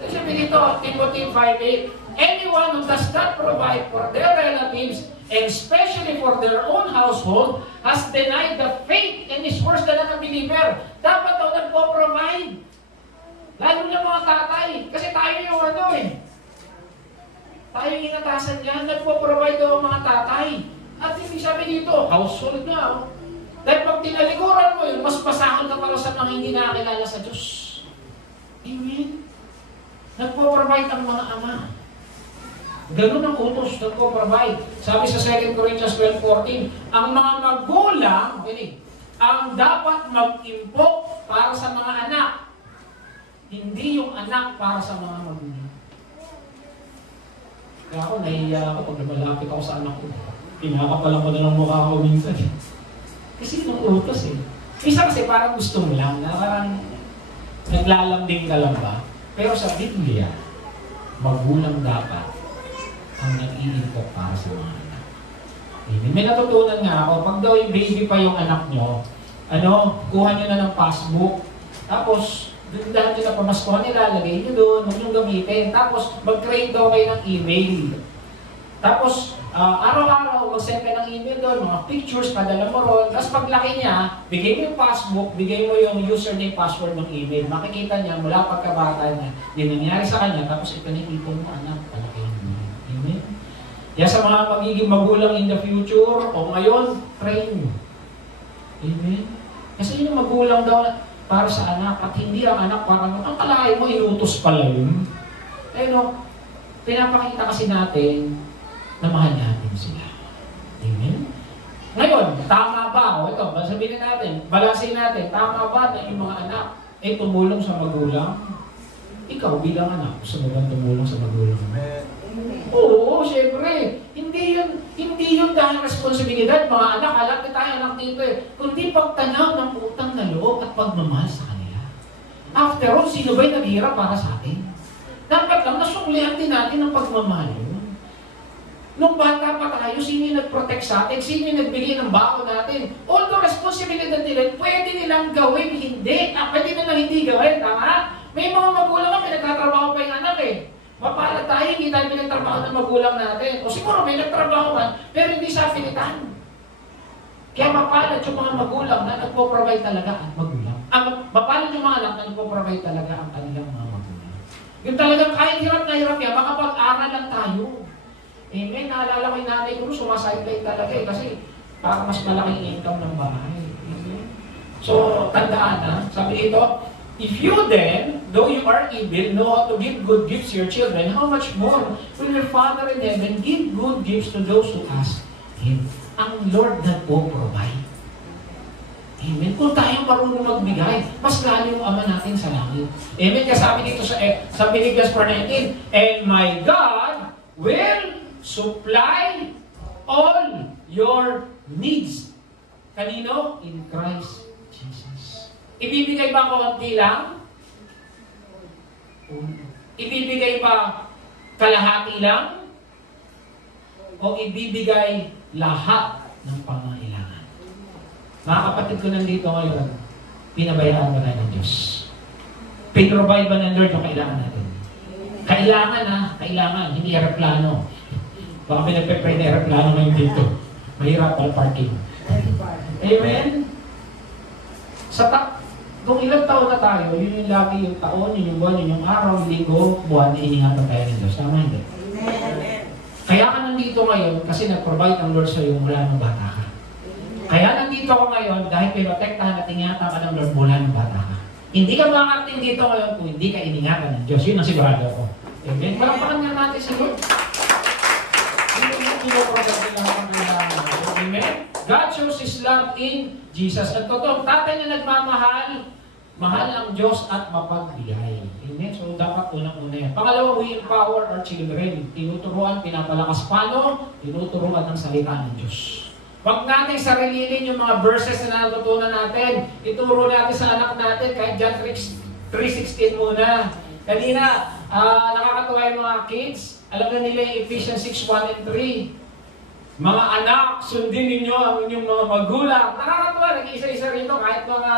Kasi sabi dito, Timothy 5:8, anyone who does not provide for their relatives, and especially for their own household, has denied the faith and is worse than an unbeliever. Dapat daw nagpo-provide. Lalo na mga tatay. Kasi tayo yung tayo yung inatasan yan. Nagpo-provide daw ang mga tatay. At hindi sabi dito, household nga. Dahil pag tinalikuran mo yun, mas pasahan ka para sa mga hindi nakakilala sa Diyos. Amen? Nagpo-provide ang mga ama. Ganun ang utos, nagpo-provide. Sabi sa 2 Corinthians 12:14, ang mga magulang, ang dapat mag-impok para sa mga anak. Hindi yung anak para sa mga magulang. Kaya ako, nahiya ako pag lumalapit ako sa anak ko. Pinakapalang ko na lang mukha ko minsan. Kasi yung utos Isa kasi parang gusto mo lang, na parang naglalambing ka lang ba? Pero sa Biblia, magulang dapat ang nag-iimpok para sa mga anak. May natutunan nga ako, pag daw yung baby pa yung anak nyo, kuha nyo na ng passbook, tapos, lahat nyo na pamaskuhan nila, lagay nyo doon, huwag nyo gamitin. Tapos, mag-create daw kayo ng email. Tapos, araw-araw, mag-send ka ng email doon, mga pictures, padala mo ron. Tapos, paglaki niya, bigay mo yung passbook, bigay mo yung username, password ng email. Makikita niya, mula pagkabata niya, din nangyari sa kanya, tapos ito na ipon mo, anak, palakihin mo. Amen? Kaya sa mga magiging magulang in the future, o ngayon, train mo. Amen? Kasi yung magulang daw, para sa anak, at hindi ang anak parang, ang kalahay mo, inutos pala yun. Pinapakita kasi natin na mahal natin sila. Amen? Ngayon, tama ba? Ito, sabihin natin, balansin natin, tama ba na yung mga anak ay tumulong sa magulang? Ikaw bilang anak, gusto mo ba tumulong sa magulang? Oo, syempre. Hindi yun dahil responsibilidad, mga anak, alam na tayo anak dito kundi pagtanaw ng utang na loob at pagmamahal sa kanila. After all, sino ba'y naghihirap para sa atin? Dapat lang, nasuklihan din natin ang pagmamahal yun. Nung bata pa tayo, tayo, sino yung nag-protect sa atin, sino yung nagbigay ng bako natin. Although responsibilidad nila, pwede nilang gawin, hindi. Pwede nilang hindi gawin, tama? May mga magulang na pinagtatrabaho pa yung anak eh. Mapalad tayo, hindi tayo pinagtrabaho ng magulang natin. O siguro may nagtrabaho man, pero hindi sa pilitan. Kaya mapalad yung mga magulang na nagpo-provide talaga ang magulang. Mapalad yung mga anak na nagpo-provide talaga ang kanilang mga magulang. Yung talagang kahit hirap na hirap yan, makapag-aral lang tayo. Amen. Naalala ko yung nanay ko, sumasayplay talaga eh, kasi para mas malaking income ng bahay. Amen. So, tandaan na, sabi dito, if you then, though you are evil, know how to give good gifts to your children, how much more will your Father in heaven give good gifts to those who ask Him? Ang Lord nagpo-provide. Amen. Kung tayo marunong magbigay, mas lalo yung Ama natin sa langit. Amen. Kaya sabi dito sa Philippians 4:19, and my God will supply all your needs. Kanino? In Christ Jesus. Ibibigay ba konti lang? Ibibigay ba kalahati lang? O ibibigay lahat ng pangangailangan? Mga kapatid ko nandito ngayon, pinabayaan ba tayo ng Diyos? Pinrovide ba ng Lord yung kailangan natin? Kailangan ha, kailangan, hindi aeroplano. Baka pinagpe-pray na aeroplano ngayon dito. Mahirap pala parking. Amen? Kung ilang taon na tayo, yun yung lagi yung taon, yun yung buwan, yun yung araw, linggo, buwan, iningatan tayo ng Diyos. Tama hindi? Amen. Kaya ka nandito ngayon kasi nag-provide ang Lord sa iyo mula ng bata ka. Kaya nandito ako ngayon dahil pinotektahan at ingatan ka ng Lord mula ng bata ka. Hindi ka makakating dito ngayon kung hindi ka iningatan ng Diyos. Yun ang sigurado ko. Amen? Palakpakan nga natin si Lord. Amen? God shows His love in Jesus. At totoo, tatay na nagmamahal, mahal ang Diyos at mapagbigay. Amen? So, dapat unang-una yan. Pangalawa, we empower our children. Tinuturuan, pinapalakas paano, tinuturuan ng salita ng Diyos. Huwag natin sarilinin yung mga verses na natutunan natin. Ituro natin sa anak natin, kahit John 3:16 muna. Kanina, nakakatuwa yung mga kids. Alam na nila yung Ephesians 6:1 and 3. Mga anak, sundin ninyo ang inyong mga magulang. Nakakatuwa, nag-isa-isa rito, kahit mga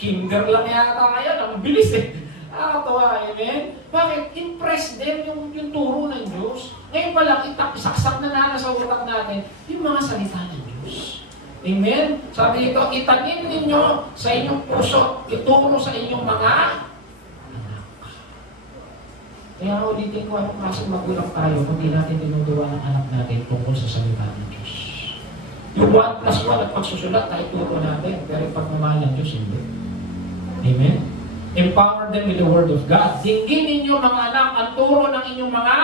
kinder lang yata kayo, ang bilis eh. Nakakatuwa, amen? Bakit? Impress them yung turo ng Diyos. Ngayon pa lang, isaksak na sa utak natin yung mga salita ng Diyos. Amen? Sabi dito, itanim ninyo sa inyong puso, ituro sa inyong mga anak. Kaya ulitin ko, anong klaseng magulang tayo kung di natin tinuturuan ang anak natin tungkol sa salita ng Diyos. Yung 1+1 at pagsusulat, tayo turo natin, pero yung pagmamahal ng Diyos, hindi. Amen? Empower them with the Word of God. Dinggin ninyo mga anak, ang turo ng inyong mga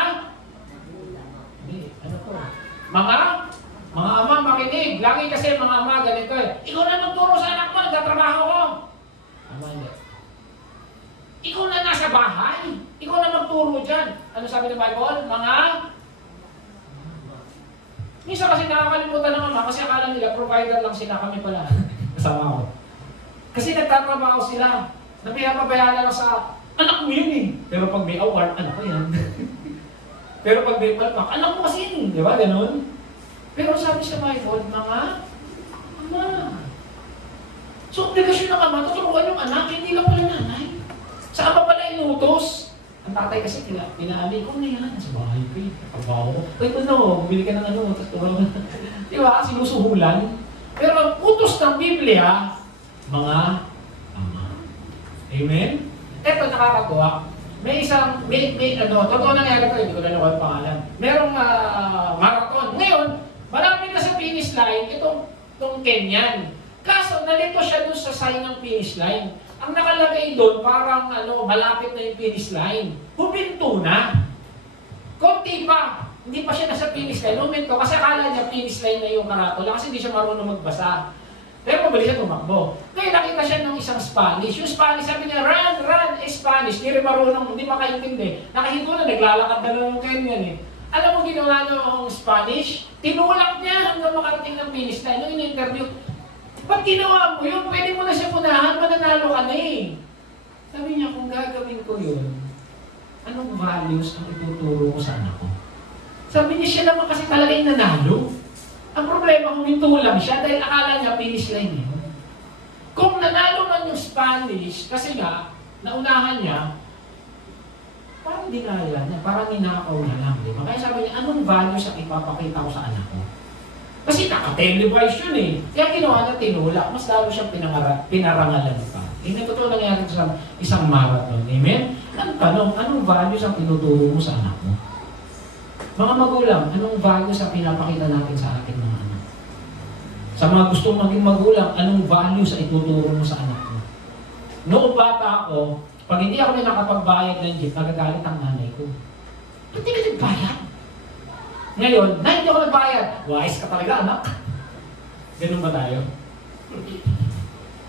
mga ama, makinig. Lagi kasi mga ama, ganito eh. Ikaw na magturo sa anak mo, nagtatrabaho ko. Ama, hindi. Ikaw na nasa bahay. Ikaw na magturo dyan. Ano sabi ng Bible? Minsan kasi nakakalimutan ng ama kasi akala nila provider lang sila, kami pala. Kasama ko. Kasi nagtatrabaho sila. Napabayaan lang sa anak mo yun eh. Pero pag may award, anak ko yan. Pero pag may palpak, anak mo kasi yun. Di ba? Ganun. Pero sabi sa Bible, mga ama. So, obligasyon ng ama, tuturuan yung anak, hindi lang pala nanay. Sa ama pala inutos. Ang tatay kasi pinaali ko na yan. Sa bahay ko eh. Pagbaho ko. Wait, bumili ka ng ano. Di ba? Sinusuhulan. Pero ang utos ng Biblia, mga ama. Amen? Eto, nakakatuwa. May totoo nangyari ko, hindi ko na nakuha ang pangalan. Merong marathon. Ngayon, malapit na sa finish line, itong Kenyan. Kaso, nalito siya dun sa sign ng finish line. Ang nakalagay doon, parang malapit na yung finish line. Huminto na. Konti pa. Hindi pa siya nasa finish line. Huminto kasi akala niya finish line na yung karatula kasi hindi siya marunong magbasa. Pero mabilis siya tumakbo. Ngayon nakita siya ng isang Spanish. Yung Spanish sabi niya, run, Spanish. Hindi rin marunong, hindi makaintindi. Nakahinto na, naglalakad na lang ng Kenyan eh. Alam mo ginawa niyo ang Spanish? Tinulak niya hanggang makarating ng finish line. Nung in-interview, pag ginawa mo yun, pwede mo na siya punahan, mananalo ka na eh. Sabi niya, kung gagawin ko yun, anong values ang ituturo ko sa anak ko? Sabi niya, siya naman kasi talaga yung nanalo. Ang problema, huminto lang siya dahil akala niya finish line yun. Kung nanalo man yung Spanish, kasi nga, naunahan niya, parang dinaya niya, parang ninakaw niya lang, di ba? Kaya sabi niya, anong value sa ipapakita ko sa anak ko? Kasi naka-televise yun eh. Kaya ginawa niya tinulak, mas lalo siyang pinarangalan pa. Hindi totoo nangyari sa isang marathon. Amen? Ang tanong, anong value sa tinuturo mo sa anak mo? Mga magulang, anong value sa pinapakita natin sa ating mga anak? Sa mga gustong maging magulang, anong value sa ituturo mo sa anak mo? Noong bata ako, pag hindi ako na nakapagbayad ng jeep, nagagalit ang nanay ko. Ba't di ka nagbayad? Ngayon, na hindi ako nagbayad. Wise ka talaga, anak. Ganun ba tayo?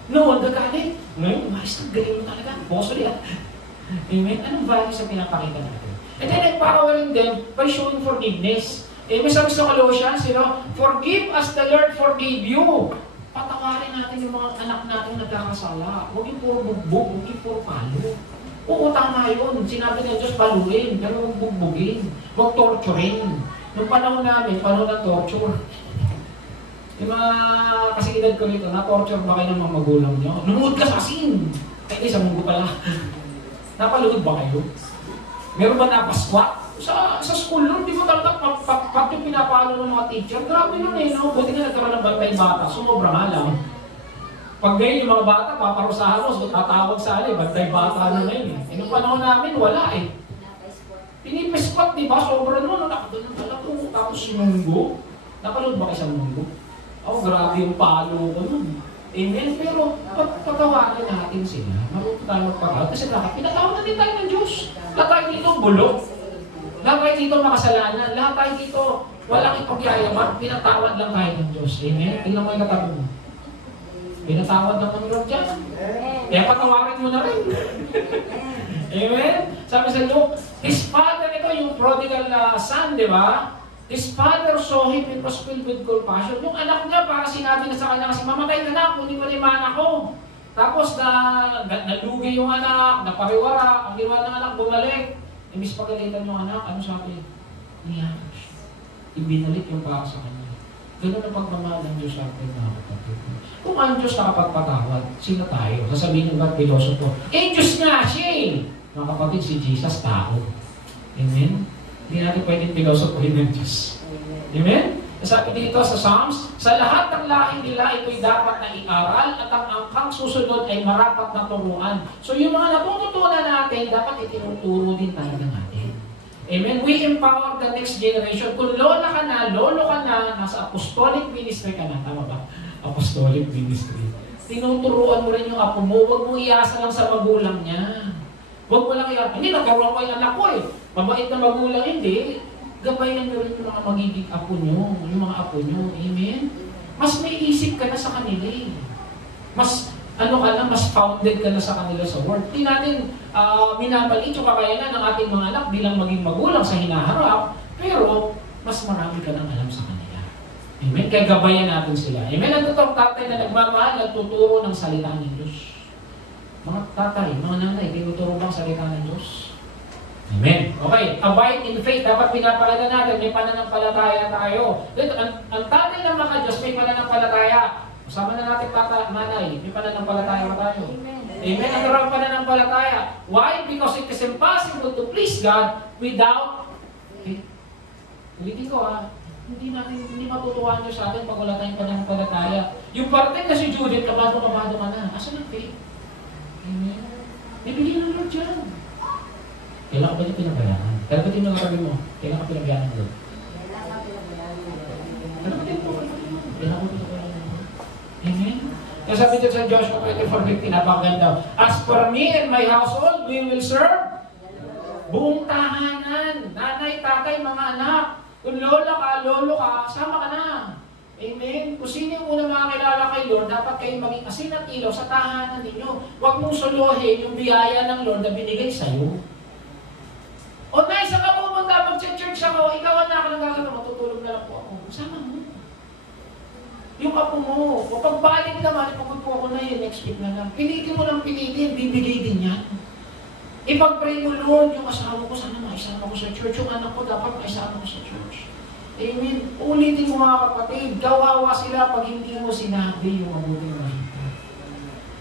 Noon, gagalit. Ngayon, wise ka, galing mo talaga. Boso yan. Amen? Anong value sa pinapakita natin? And then, empowering them by showing forgiveness. May sabi sa Colossians, forgive as the Lord forgave you. Patawarin natin yung mga anak natin nagkakasala. Huwag yung puro bugbog, huwag yung puro palo. Oo, tama yun. Sinabi ng Diyos, paluin, pero huwag bugbugin. Huwag torturin. Nung panahon namin, panahon ng torture. Yung mga kasidad ko nito, na-torture ba kayo ng mga magulang nyo? Lumuhod ka sa asin! Ay, sa munggo pala. Napaluhod ba kayo? Meron ba napasquat? Sa school nun, di mo talaga pag yung pinapalo ng mga teacher, grabe nun eh, no? Buti nga nagkaroon ng bantay bata, sumobra nga lang. Pag ngayon yung mga bata, paparusahan mo, so tatawag sa alay, bantay bata na ngayon eh. Nung panahon namin, wala eh. Pinipespat, di ba? Sobra nun, nakakita ng talaga, tapos sinunggo. Napalood ba kayo sa munggo? Oh, grabe yung palo ko nun. Amen? Pero patawarin natin sila, marunong tayo magpagawad. Kasi bakit? Pinatawag natin tayo ng Diyos. Lahat tayo dito bulok. Lahat tayo dito makasalanan. Lahat tayo dito walang ipagyayaman. Pinatawad lang tayo ng Diyos. Amen? Tingnan mo yung katabi mo. Pinatawad lang ng Lord dyan. Kaya patawarin mo na rin. Amen? Sabi sa Luke, his father, ito yung prodigal son, di ba? His father saw him and was filled with compassion. Yung anak niya, para sinabi na sa kanya kasi, mamatay ka na, kunin mo na yung anak ko. Tapos nalugi yung anak, napariwara, ang ginawa ng anak, bumalik. Imbis pagalitan yung anak, ano sabi? Niyak siya. Ibinalik yung para sa kanya. Ganun ang pagmamahal ng Diyos sa atin, mga kapatid. Kung ang Diyos nakapagpatawad, sino tayo? Sasabihin ng ba't pilosopo? Diyos nga siya eh! Mga kapatid, si Jesus, tao. Amen? Hindi natin pwedeng pilosopuhin ng Diyos. Amen? Sabi dito sa Psalms, sa lahat ng lahing nila ito'y dapat na iaral at ang angkang susunod ay marapat na turuan. So yung mga natututunan natin, dapat itinuturo din talaga natin. Amen? We empower the next generation. Kung lola ka na, lolo ka na, nasa apostolic ministry ka na, tama ba? Apostolic ministry. Tinuturuan mo rin yung apo mo, huwag mo iasa lang sa magulang niya. Huwag mo lang iasa, hindi, nagkaroon ko yung anak ko eh. Mabait na magulang, hindi. Gabayan nyo rin yung mga magiging apo nyo, yung mga apo nyo. Amen? Mas may isip ka na sa kanila eh. Mas, mas founded ka na sa kanila sa word. Hindi natin minamalit yung kakayanan ng ating mga anak bilang maging magulang sa hinaharap, pero mas marami ka nang alam sa kanila. Amen? Kaya gabayan natin sila. Amen? Ang totoong tatay na nagmamahal, nagtuturo ng salita ng Diyos. Mga tatay, mga nanay, tinuturo bang salita ng Diyos? Amen. Okay, abide in faith. Dapat pinapakita natin, may pananampalataya tayo. Ang tatay ng mga Diyos, may pananampalataya. Kasama na natin manay, may pananampalataya ba tayo? Amen. Ang darang pananampalataya. Why? Because it is impossible to please God without faith. Ulitin ko hindi matutuwa Diyos sa atin pag wala tayong pananampalataya. Yung parte na si Judith, kabado ka na. Asan ang faith? Amen. Ibigay ng Lord dyan. Kailan ka ba niya pinabayaan? Kailan ba din nakatabi mo? Kailan ka pinabayaan ng Lord? Kailan ba din po? Kailan ko pinabayaan ng Lord? Amen? Kaya sabi dito sa Joshua 24:15, napakaganda. As for me and my household, we will serve buong tahanan. Nanay, tatay, mga anak. Kung lola ka, lolo ka, sama ka na. Amen? Kung sino yung unang makakilala kay Lord, dapat kayong maging asin at ilaw sa tahanan ninyo. Huwag mong suluhin yung biyaya ng Lord na binigay sa'yo. O na, isa ka pumunta, mag-church ako, ikaw na ako nang gagawin, matutulog na lang po ako. Sama mo. Yung apo mo, o pagbalik naman, ipagod po ako na yun, next week na lang. Pilitin mo lang pilitin, bibigay din yan. Ipag-pray mo, Lord, yung asawa ko, sana maisama ko sa church. Yung anak ko, dapat maisama ko sa church. Amen. Ulitin mo mga kapatid, kawawa sila pag hindi mo sinabi yung mabuting balita.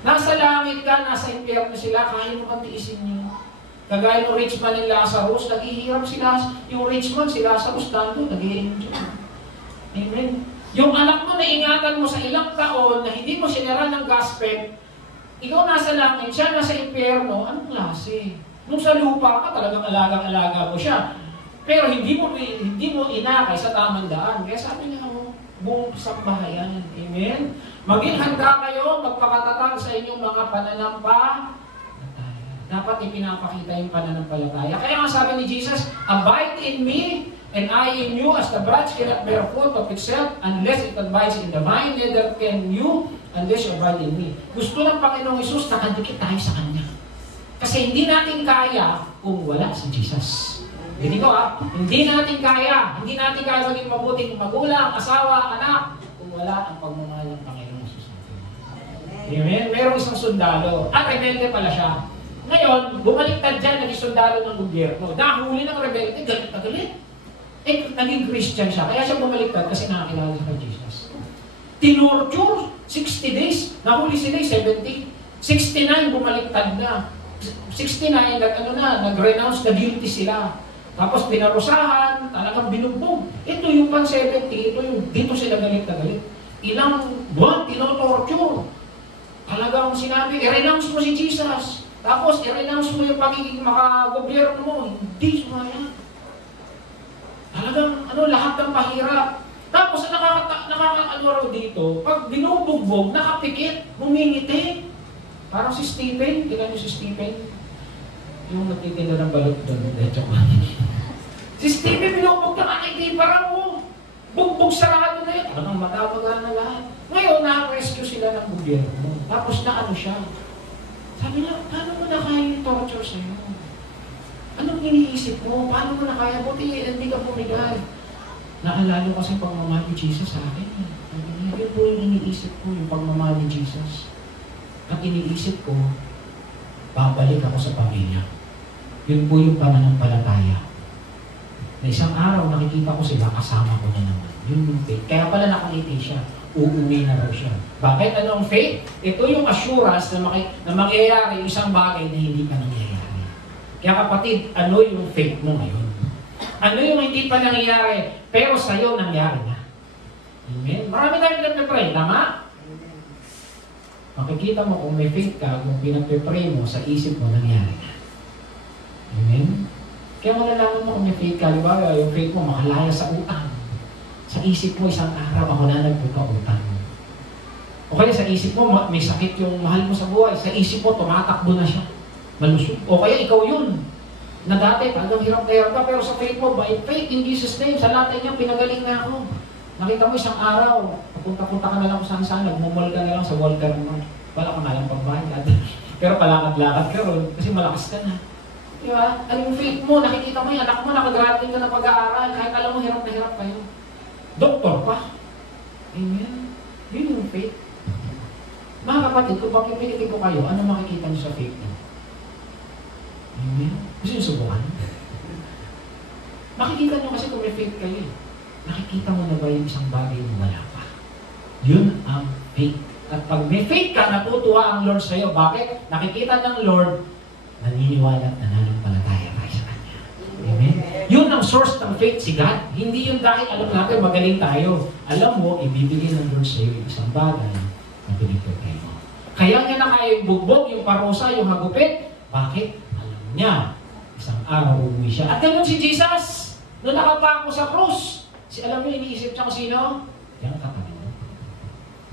Nasa langit ka, nasa impyerno sila, kaya mo kang tiisin nyo. Kagaya ng rich man ni Lazarus, naghihirap sila, yung rich man, si Lazarus, nandun, nag-i-enjoy. Amen. Yung anak mo na ingatan mo sa ilang taon na hindi mo sinira ng gospel, ikaw nasa langit, siya nasa impyerno, anong klase? Nung sa lupa ka, talagang alagang-alaga mo siya. Pero hindi mo inakay sa tamang daan. Kaya sabi niya, buong sambahayan. Amen? Maging handa kayo, magpakatatag sa inyong mga pananampalataya. Dapat ipinapakita yung pananampalataya. Kaya nga sabi ni Jesus, abide in me, and I in you, as the branch cannot bear fruit of itself unless it abides in the vine, neither can you unless you abide in me. Gusto ng Panginoong Hesus, nakadikit tayo sa Kanya. Kasi hindi natin kaya kung wala si Jesus. Hindi ko hindi natin kaya maging mabuting magulang, asawa, anak, kung wala ang pagmamahal ng Panginoong Hesus. Amen? Merong isang sundalo, at rebelde pala siya. Ngayon, bumaliktad dyan, naging sundalo ng gobyerno. Nahuli ng rebelde, galit na galit. Naging Christian siya, kaya siya bumaliktad kasi nakakilala siya kay Jesus. Tinorture, 60 days, nahuli sila 70. 69, bumaliktad na. 69, nag-renounce, na-guilty sila. Tapos pinarusahan, talagang binugbog. Ito yung pan-70, dito sila galit na galit. Ilang buwan, tinotorture. Talagang sinabi, i-renounce mo si Jesus. Tapos i-renounce mo yung pagiging makagobyerno mo. Hindi sumaya. Talagang lahat ng pahirap. Tapos nakaka-ano raw dito, pag binubugbog, nakapikit, humingiti. Parang si Stephen, tignan niyo si Stephen. Yung nagtitinda ng balot doon. Si Stephen, binugbog na kakiti, parang bugbog sarado na yun. Anong matapag na lahat. Ngayon, na-rescue sila ng gobyerno. Tapos na siya. Sabi niya, paano mo na kaya yung torture sa'yo? Anong iniisip mo? Paano mo na kaya? Buti, hindi ka pumigay. Naalala ko kasi pagmamahal ni Jesus sa akin. Yun po yung iniisip ko, yung pagmamahal ni Jesus. At iniisip ko, babalik ako sa pamilya. Yun po yung pananampalataya. Na isang araw, nakikita ko sila, kasama ko na naman. Yun yung faith. Kaya pala nakangiti siya. Uuwi na raw siya. Bakit? Ano ang faith? Ito yung assurance na mangyayari yung isang bagay na hindi pa nangyayari. Kaya kapatid, ano yung faith mo ngayon? Ano yung hindi pa nangyayari, pero sa'yo nangyari na? Amen? Marami tayong pinagpipray, tama? Makikita mo kung may faith ka, kung pinagpipray mo, sa isip mo nangyari na. Amen? Kaya malalaman mo kung may faith ka, halimbawa, yung faith mo makalaya sa utang. Sa isip mo, isang araw ako na nagpupa-utang. O kaya sa isip mo, may sakit yung mahal mo sa buhay. Sa isip mo, tumatakbo na siya. Malusog. O kaya ikaw yun. Na dati, talagang hirap na hirap ka, pero sa faith mo, by faith in Jesus' name, sa lahat niya, pinagaling na ako. Nakita mo isang araw, papunta-punta ka na lang kung saan-saan, nagmumol ka na lang sa Walter mo. Wala ka na lang pagbayad. Pero palakad-lakad ka ron, kasi malakas ka na. Diba? Ano yung faith mo, nakikita mo yung anak mo, nakagraduate ka na pag-aaral, kahit alam mo, hirap na hirap kayo. Doktor pa. Amen. Yun yung faith. Mga kapatid, kung pagpipilitin ko kayo, ano makikita niyo sa faith niyo? Amen. Gusto niyo subukan? Makikita niyo kasi kung may faith kayo. Nakikita mo na ba yung isang bagay na wala pa? Yun ang faith. At pag may faith ka, natutuwa ang Lord sa'yo. Bakit? Nakikita ng Lord, naniniwala at nananampalataya tayo sa Kanya. Amen? Yun ang source ng faith, si God. Hindi yung dahil alam natin magaling tayo. Alam mo, ibibigay ng Lord sa iyo yung isang bagay na pinipigay mo. Kaya niya na kaya yung bugbog, yung parusa, yung hagupit. Bakit? Alam niya, isang araw umuwi siya. At ganun si Jesus, nung nakapako sa krus. Alam niyo, iniisip siya kung sino? Yan katabi mo.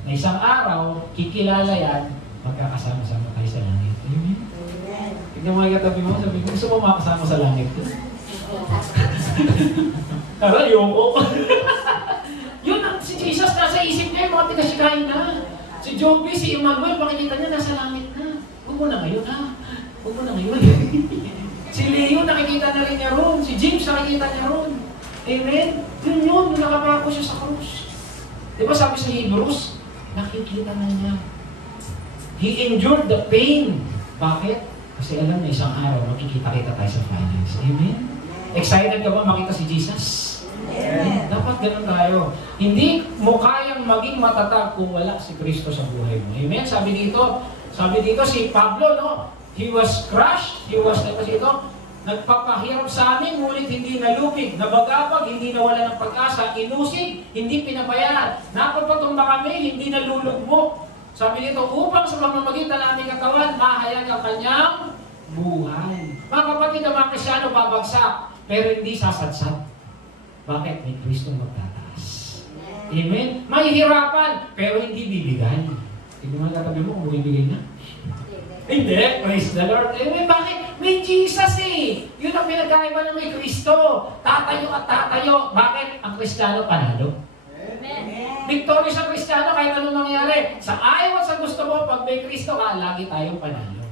Na isang araw, kikilala yan, magkakasama-sama tayo sa langit. Amen? Tignan mo yung katabi mo, sabi ko, gusto mo makasama sa langit? Tara, yoko. Yun, si Jesus nasa isip niya, yung mga tigasikain na. Si Joby, si Emmanuel, makikita niya, nasa langit na. Huwag mo na ngayon, ha? Huwag mo na ngayon. Si Leo, nakikita na rin niya ron. Si James, nakikita niya ron. Amen? Yun, nakapako siya sa krus. Diba sabi sa Hebrews, nakikita na niya. He endured the pain. Bakit? Kasi alam na isang araw, makikita-kita tayo sa finals. Amen? Excited ka ba makita si Jesus? Amen. Dapat ganun tayo. Hindi mo kayang maging matatag kung wala si Kristo sa buhay mo. Amen? Sabi dito si Pablo, no? He was crushed, nagpapahirap sa amin, ngunit hindi nalupig, nabagabag, hindi nawala ng pag-asa, inusig, hindi pinabayaan, napapatumba kami, hindi nalulugmok. Sabi dito, upang sa pamamagitan ng aming katawan, mahayag ang kanyang buhay. Mga kapatid, ang mga Kristyano babagsak, pero hindi sasadsad. Bakit? May Kristong magtataas. Amen? Mahihirapan, pero hindi bibigay. Hindi mo katabi mo kung bibigay na. Hindi, praise the Lord. Amen, bakit? May Jesus eh. Yun ang pinagkaiba ng may Kristo. Tatayo at tatayo. Bakit? Ang Kristiyano panalo. Amen. Victorious ang Kristiyano kahit anong nangyari. Sa ayaw at sa gusto mo, pag may Kristo ka, lagi tayong panalo.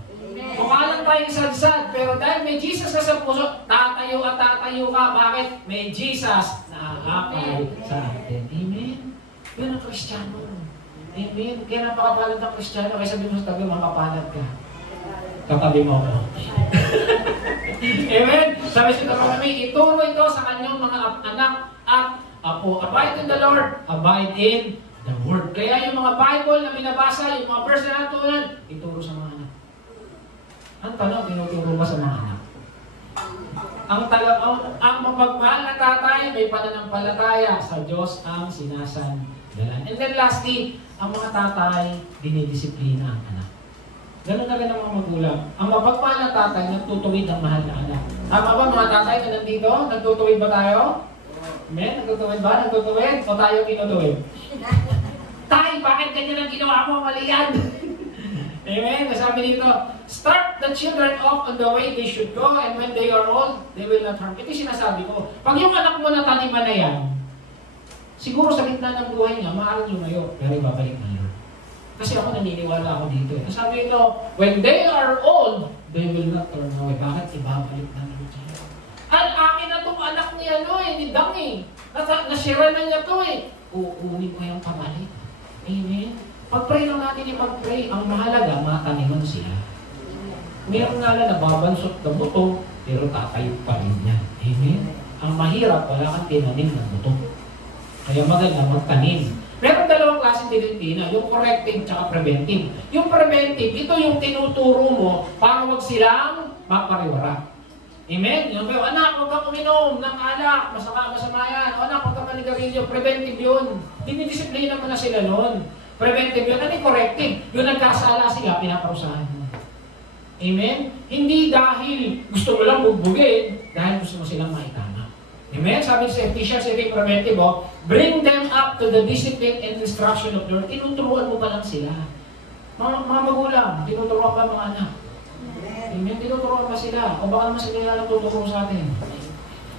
Kumalang tayong sadsad, pero dahil may Jesus ka sa puso, tatayo at tatayo ka. Bakit? May Jesus na aakay sa atin. Amen? Yun ang Kristiyano. Amen? Kaya napakapalad ng Kristiyano, kaya sabihin mo sa tabi, makapalad ka. Katabi mo ako. Amen? Sabi si Deuteronomy, ituro ito sa kanyang mga anak at apo. Abide in the Lord, abide in the Word. Kaya yung mga Bible na binabasa, yung mga verse na natutunan, ituro sa mga anak. Ang tanong, tinuturo ba sa mga anak? Ang mapagmahal na tatay, may pananampalataya sa Diyos ang sinasandalan. And then lastly, ang mga tatay, dinidisiplina ang anak. Ganun na rin ang mga magulang. Ang mapagmahal na tatay, nagtutuwid ang mahal na anak. Tama ba mga tatay na nandito? Nagtutuwid ba tayo? Amen? Nagtutuwid ba? Nagtutuwid? O tayo kinutuwid? Tay, bakit ganyan ang ginawa mo? Mali yan! Amen? Sabi dito, start the children off on the way they should go, and when they are old, they will not harm. Ito yung sinasabi ko. Pag yung anak mo na taniman na yan, siguro sa gitna ng buhay niya, maaaring lumayo, pero ibabalik na yun. Kasi ako naniniwala ako dito. Sabi ito, when they are old, they will not turn away. Bakit? Ibabalik na yun siya. At akin na itong anak ni ni Dang eh. Nasira na niya ito eh. Uunin ko yung pabalik. Amen? Pag-pray lang natin yung pag-pray. Ang mahalaga, mataniman sila. Meron nga lang nababansot ng buto, pero tatayo pa rin yan. Amen? Ang mahirap, wala kang tinanim ng buto. Kaya maganda magtanim. Meron dalawang klaseng disiplina, yung corrective at preventive. Yung preventive, ito yung tinuturo mo para wag silang mapariwara. Amen? Yung anak, huwag kang uminom ng alak, masama yan. Anak, huwag kang manigarilyo. Preventive yun. Dinidisiplina mo na sila noon. Preventive yun. Ano yung corrective? Yung nagkasala sila, pinaparusahan mo. Amen? Hindi dahil gusto mo lang bugbugin, dahil gusto mo silang maitama. Amen? Sabi sa Ephesians, ito yung preventive, bring them up to the discipline and instruction of the Lord. Tinuturuan mo pa lang sila. Mga magulang, tinuturuan pa mga anak. Amen? Tinuturuan pa sila. O baka naman sila lang tuturo sa atin.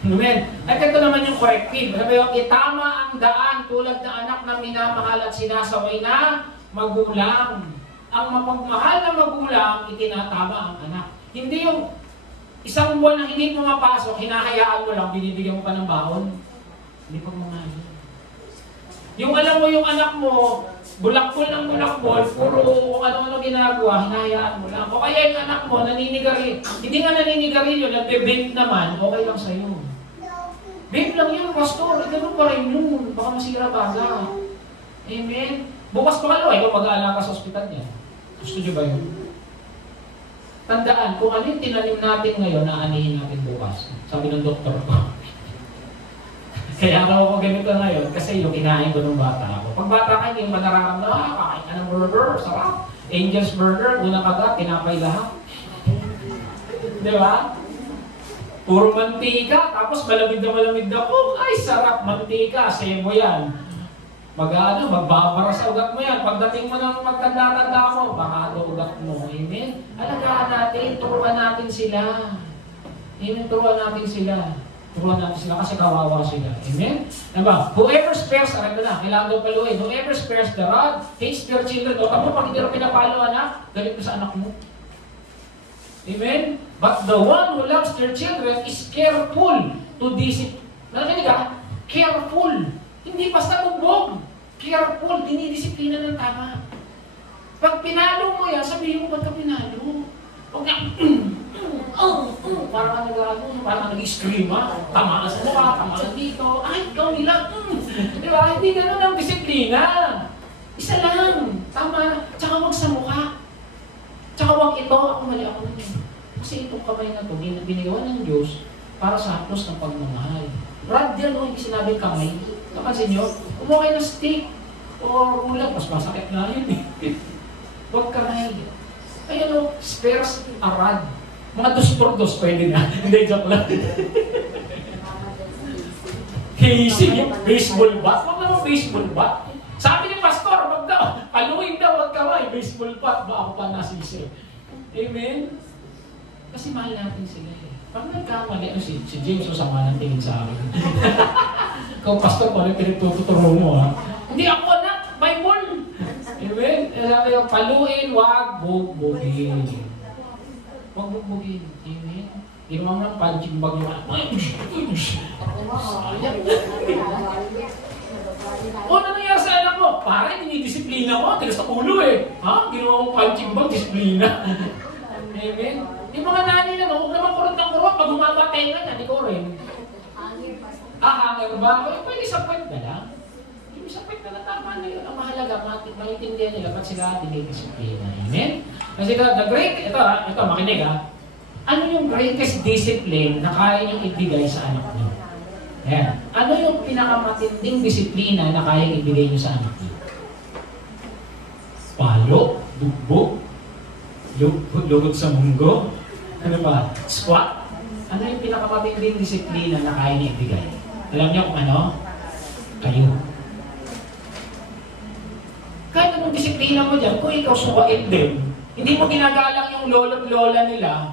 Amen? At ito naman yung corrective. Sabi yung itama ang daan tulad na anak na minamahal at sinasaway na magulang. Ang mapagmahal na magulang, itinatama ang anak. Hindi yung isang buwan na hindi pumapasok, hinahayaan mo lang, binibigyan mo pa ng baon. Hindi pagmamahal. Yung alam mo yung anak mo, bulakbol ng bulakbol, puro kung ano-ano ginagawa, hinahayaan mo lang. O kaya yung anak mo, naninigari. Hindi nga naninigari yun, nagbe-vape naman, okay lang sa'yo. Vape lang yun, pastor. Ganun pa rin yun. Baka masira baga. Amen? Bukas pa ka ikaw mag-aalaga sa ospital niya. Gusto nyo ba yun? Tandaan, kung ano yung tinanim natin ngayon, naanihin natin bukas. Sabi ng doktor ko. Kaya ako ganito ngayon, kasi yung kinain ko ng bata ako. Pag bata ka, hindi mo nararamdaman, kakain ka ng burger, sarap. Angel's Burger, unang kagat, tinapay lahat. Di ba? Puro mantika, tapos malamig na coke. Ay, sarap, mantika, sebo yan. Magbabara sa ugat mo yan. Pagdating mo ng magtanda-tanda mo, baka ugat mo. Amen? Alagaan natin, turuan natin sila. Amen, turuan natin sila. Turuan natin sila kasi kawawa sila. Amen? Diba? Whoever spares, kailangan daw paluin. Whoever spares the rod, hates their children. O, tamo, pag hindi rin pinapalo, anak, galit mo sa anak mo. Amen? But the one who loves their children is careful to discipline. Nalakinig ka? Careful. Hindi basta bugbog. Careful. Dinidisiplina ng tama. Pag pinalo mo yan, sabihin mo, ba't ka pinalo? Huwag ka, parang parang nag-scream, tamaan sa mukha, tamaan dito, ay, ikaw nila, di ba? Hindi ganun ang disiplina. Isa lang, tama, tsaka wag sa mukha. Tsaka wag ito, ako mali ako na yun. Kasi itong kamay na ito, binigawa ng Diyos para sa haplos ng pagmamahal. Rod yan, hindi sinabing kamay. Kapansin nyo, umukay na stick o ulang, mas masakit nga yun eh. Huwag kamay. Kaya spares a rod. Mga 2x2 pwede na. Hindi, joke lang. Casing yung baseball bat. Huwag naman baseball bat. Sabi ni Pastor, wag daw. Paluin daw, wag kamay. Baseball bat. Ba ako pa nasisi. Amen? Kasi mahal natin sila eh. Pag nagkamali, si James, sama ng tingin sa akin. Ikaw, Pastor, kung ano pinagtuturo mo, ha? Hindi ako anak, Bible. Amen? Sabi ko, paluin, wag bugbugin. Wag bugbugin. Amen? Hindi naman ng punching bag yung sayang. O, ano nangyari sa anak mo? Pare, dinidisiplina mo. Tigas sa ulo eh. Ha? Ginawa mo punching bag, disiplina. Amen? Yung mga nanay na, huwag naman kurot ng kurot. Pag humabatay nga niya, di ko rin. Hanger ba? O, pwede sa point na lang. Yung sa point na tama na yun. Ang mahalaga, maintindihan nila ba't sila dinidisiplina. Amen? Kasi ito, makinig ha. Ano yung greatest discipline na kaya niyong ibigay sa anak niyo? Ayan. Ano yung pinakamatinding disiplina na kaya ibigay niyo sa anak niyo? Palo, dugbog, lugod sa munggo, ano ba? Squat? Ano yung pinakamatinding disiplina na kaya niyo ibigay? Alam niyo kung ano? Kayo. Kahit anong disiplina mo dyan, kung ikaw suwain din, hindi mo ginagalang yung lolo't-lola nila,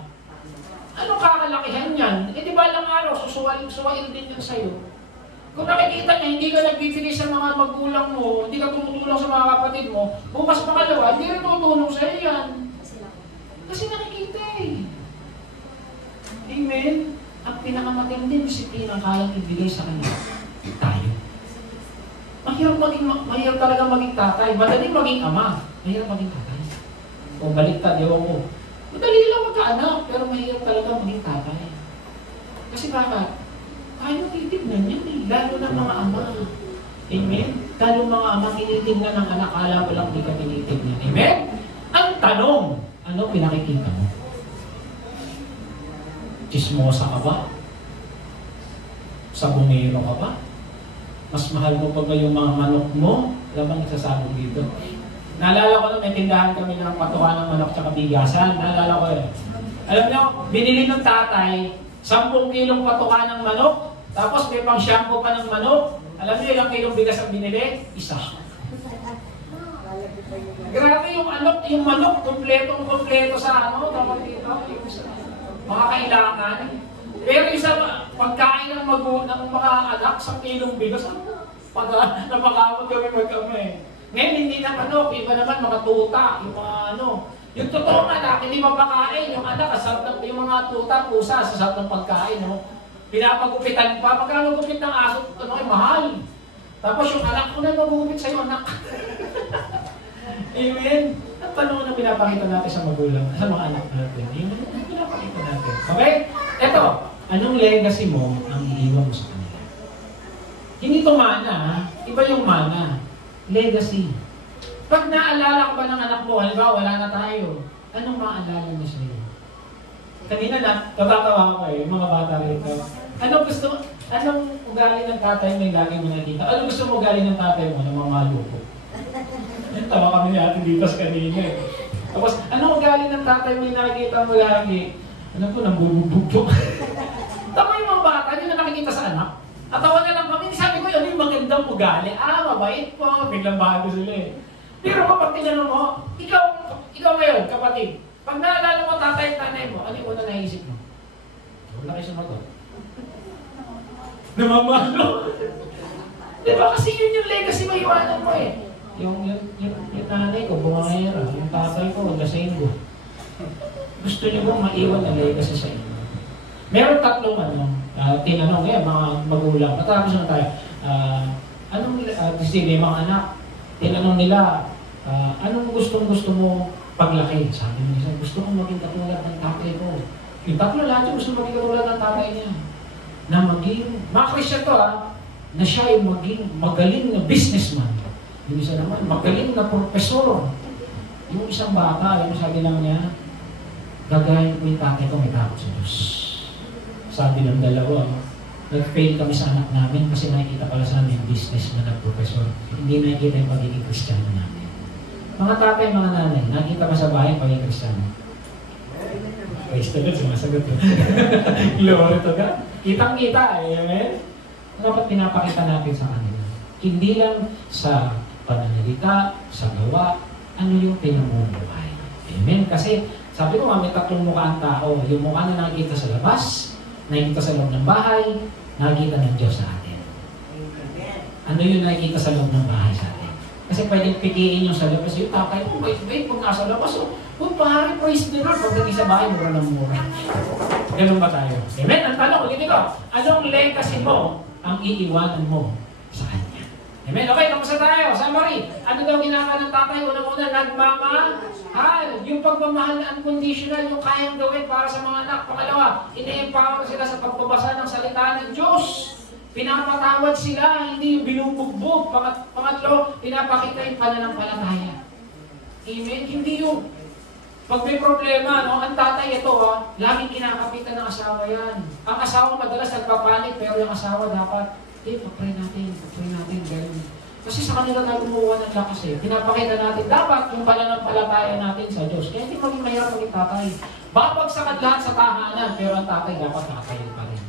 ano kakalakihan yan? Eh di ba lang araw, susuwain din yan sa'yo. Kung nakikita niya, hindi ka nagbibigay sa mga magulang mo, hindi ka tumutulong sa mga kapatid mo, bukas pangalawa, hindi rin tutulong sa'yo yan. Kasi nakikita eh. Amen? Ang pinakamatinding disiplina kayang ibigay sa kanya, tayo. Mahirap talaga maging tatay. Madaling maging ama. Mahirap maging tatay. O baliktad, ewan ko. Madali lang magkaanak, pero mahirap talaga maging tatay. Kasi bakit? Kaya titignan yan eh. Lalo ng mga ama. Amen? Lalo mga ama, tinitignan ng anak, alam ko lang di ka tinitignan. Amen? Ang tanong, ano pinakikita mo? Chismosa ka ba? Sabongero ka ba? Mas mahal mo pa ba yung mga manok mo? Alam bang nagsasabog dito? Naalala ko na may tindahan kami ng patuka ng manok tsaka bigasan. Naalala ko eh. Alam niyo, binili ng tatay 10 kilong patuka ng manok, tapos may pang shampoo pa ng manok. Alam niyo ilang kilong bigas ang binili? Isa. Grabe yung manok, kompleto sa tawag dito, mga kailangan. Pero yung sa pagkain ng mga anak, 1 kilong bigas, napakawag kami magkami. Ngayon, hindi na manok, iba naman mga tuta, yung mga yung totoong anak, hindi mapakain, yung anak, yung mga tuta, pusa, sasarap ng pagkain, pinapagupitan pa, magkano gupit ng aso, mahal. Tapos yung anak ko na magugupit sa'yo, anak. Amen? Ang tanong na pinapakita natin sa magulang, sa mga anak natin, yun ang pinapakita natin. Okay? Eto, anong legacy mo ang iiwan mo sa kanila? Hindi ito mana, iba yung mana. Legacy. Pag naalala ka ba ng anak mo, halimbawa wala na tayo, anong maalala mo sa iyo? Kanina natatawa ko yung mga bata rito. Anong ugali ng tatay mo yung lagi mo nakita? Anong gusto mo ugali ng tatay mo ng mga maluko? Tawa kami ni Ate Ditas kanina eh. Tapos, anong ugali ng tatay mo yung nakikita mo lagi? Alam ko, nambubugbog. Tama yung mga bata, hindi na nakikita sa anak. At tawa na lang kami, sabi ko, ano yung magandang ugali? Mabait po, biglang bago sila eh. Pero kapag tinanong mo, ikaw ngayon, kapatid, pag naalala mo tatay at nanay mo, ano yung una naisip mo? Wala kayo sumagot. Namamalo. Diba? Kasi yun yung legacy mo iwanan mo eh. Yung nanay ko, bumangera. Yung tatay ko, lasinggo. Gusto niyo bang maiwan na legacy sa inyo? Meron tatlong tinanong mga magulang. Matapos na tayo. Sige, mga anak, tinanong nila, anong gusto mo paglaki? Sabi nila, gusto kong maging katulad ng tatay ko. Yung tatlo lahat yung gusto maging katulad ng tatay niya. Na maging, mga Christian to na siya ay maging magaling na businessman. Yung isa naman, magaling na profesor. Yung isang bata, yung sabi lang niya, gagayin ko yung tatay ko, may takot sa Diyos. Sabi ng dalawa, nag-fail kami sa anak namin kasi nakikita pala sa amin businessman na profesor. Hindi nakikita yung pagiging Kristiyano namin. Mga tatay, mga nanay, nakikita ba sa bahay pagiging Kristiyano? Praise the Lord, sumasagot yun. Glory to God. Kitang-kita, amen? Dapat pinapakita natin sa kanila. Hindi lang sa pananalita, sa gawa, ano yung pinamumuhay. Amen? Kasi, sabi ko may tatlong mukha ang tao. Yung mukha na nakikita sa labas, nakikita sa loob ng bahay, nakikita ng Diyos sa atin. Ano yung nakikita sa loob ng bahay sa atin? Kasi pwedeng pikiin yung sa labas. Yung tatay mo, wait, pag nasa labas, pare, praise the Lord. Pagdating sa bahay, mura ng mura. Ganun ba tayo? Amen? Ang tanong, ulit ko, anong legacy mo ang iiwanan mo sa Kanya? Amen? Okay, kamusta tayo? Summary. Ano daw ginagawa ng tatay? Unang-una, nagmamahal. Yung pagmamahal na unconditional, yung kayang gawin para sa mga anak. Pangalawa, ina-empower sila sa pagbabasa ng salita ng Diyos. Pinapatawad sila, hindi yung binubugbog. Pangatlo, pinapakita yung pananampalataya. Amen? Hindi yung pag may problema, ang tatay ito, laging kinakapitan ng asawa yan. Ang asawa madalas nagpapanik, pero yung asawa dapat, pag-pray natin, ganun. Kasi sa kanila tayo kumuha ng lakas Pinapakita natin, dapat yung pananampalataya natin sa Diyos. Kaya hindi maging mahirap maging tatay. Babagsakan lahat sa tahanan, pero ang tatay dapat nakatayo pa rin.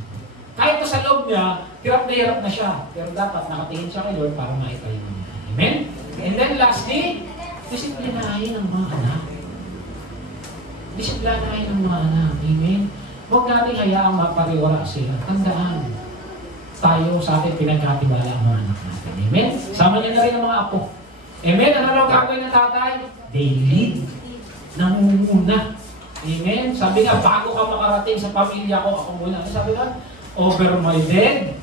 Kahit sa loob niya, hirap na siya. Pero dapat nakatingin siya kay Lord para maitayo niya. Amen? And then lastly, disiplinahin ang mga anak. Disiplinahin ang mga anak. Amen? Huwag natin hayaang mapariwara sila. Tandaan, tayo sa atin pinagkatibala ang mga anak natin. Amen? Sama niya na rin ang mga apo. Amen? Ano ang gagawin ng tatay? They lead. Nangunguna. Amen? Sabi nga, bago ka makarating sa pamilya ko, ako muna. Sabi nga, over my dead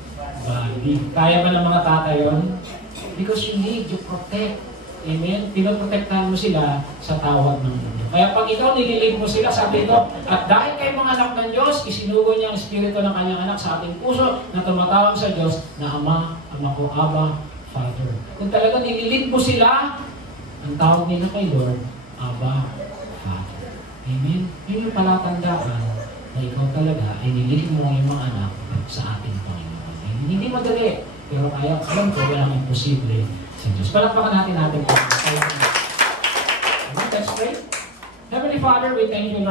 body. Kaya ba ng mga tatay yun? Because you need to protect. Amen? Pinoprotektahan mo sila sa tawag ng mundo. Kaya pag ikaw nililig mo sila, sabi ito, at dahil kayo mga anak ng Diyos, isinugo niya ang Espiritu ng kanyang anak sa ating puso na tumatawag sa Diyos na Ama ko, Abba, Father. Kung talaga nililig mo sila, ang tawag nila kay Lord, Abba, Father. Amen? Yun yung palatandaan na ikaw talaga ay nililig mo yung mga anak sa ating Panginoon. Hindi madali, pero kaya alam ko, walang imposible sa Diyos. Palakpakan natin. Let's pray. Heavenly Father, we thank you, Lord.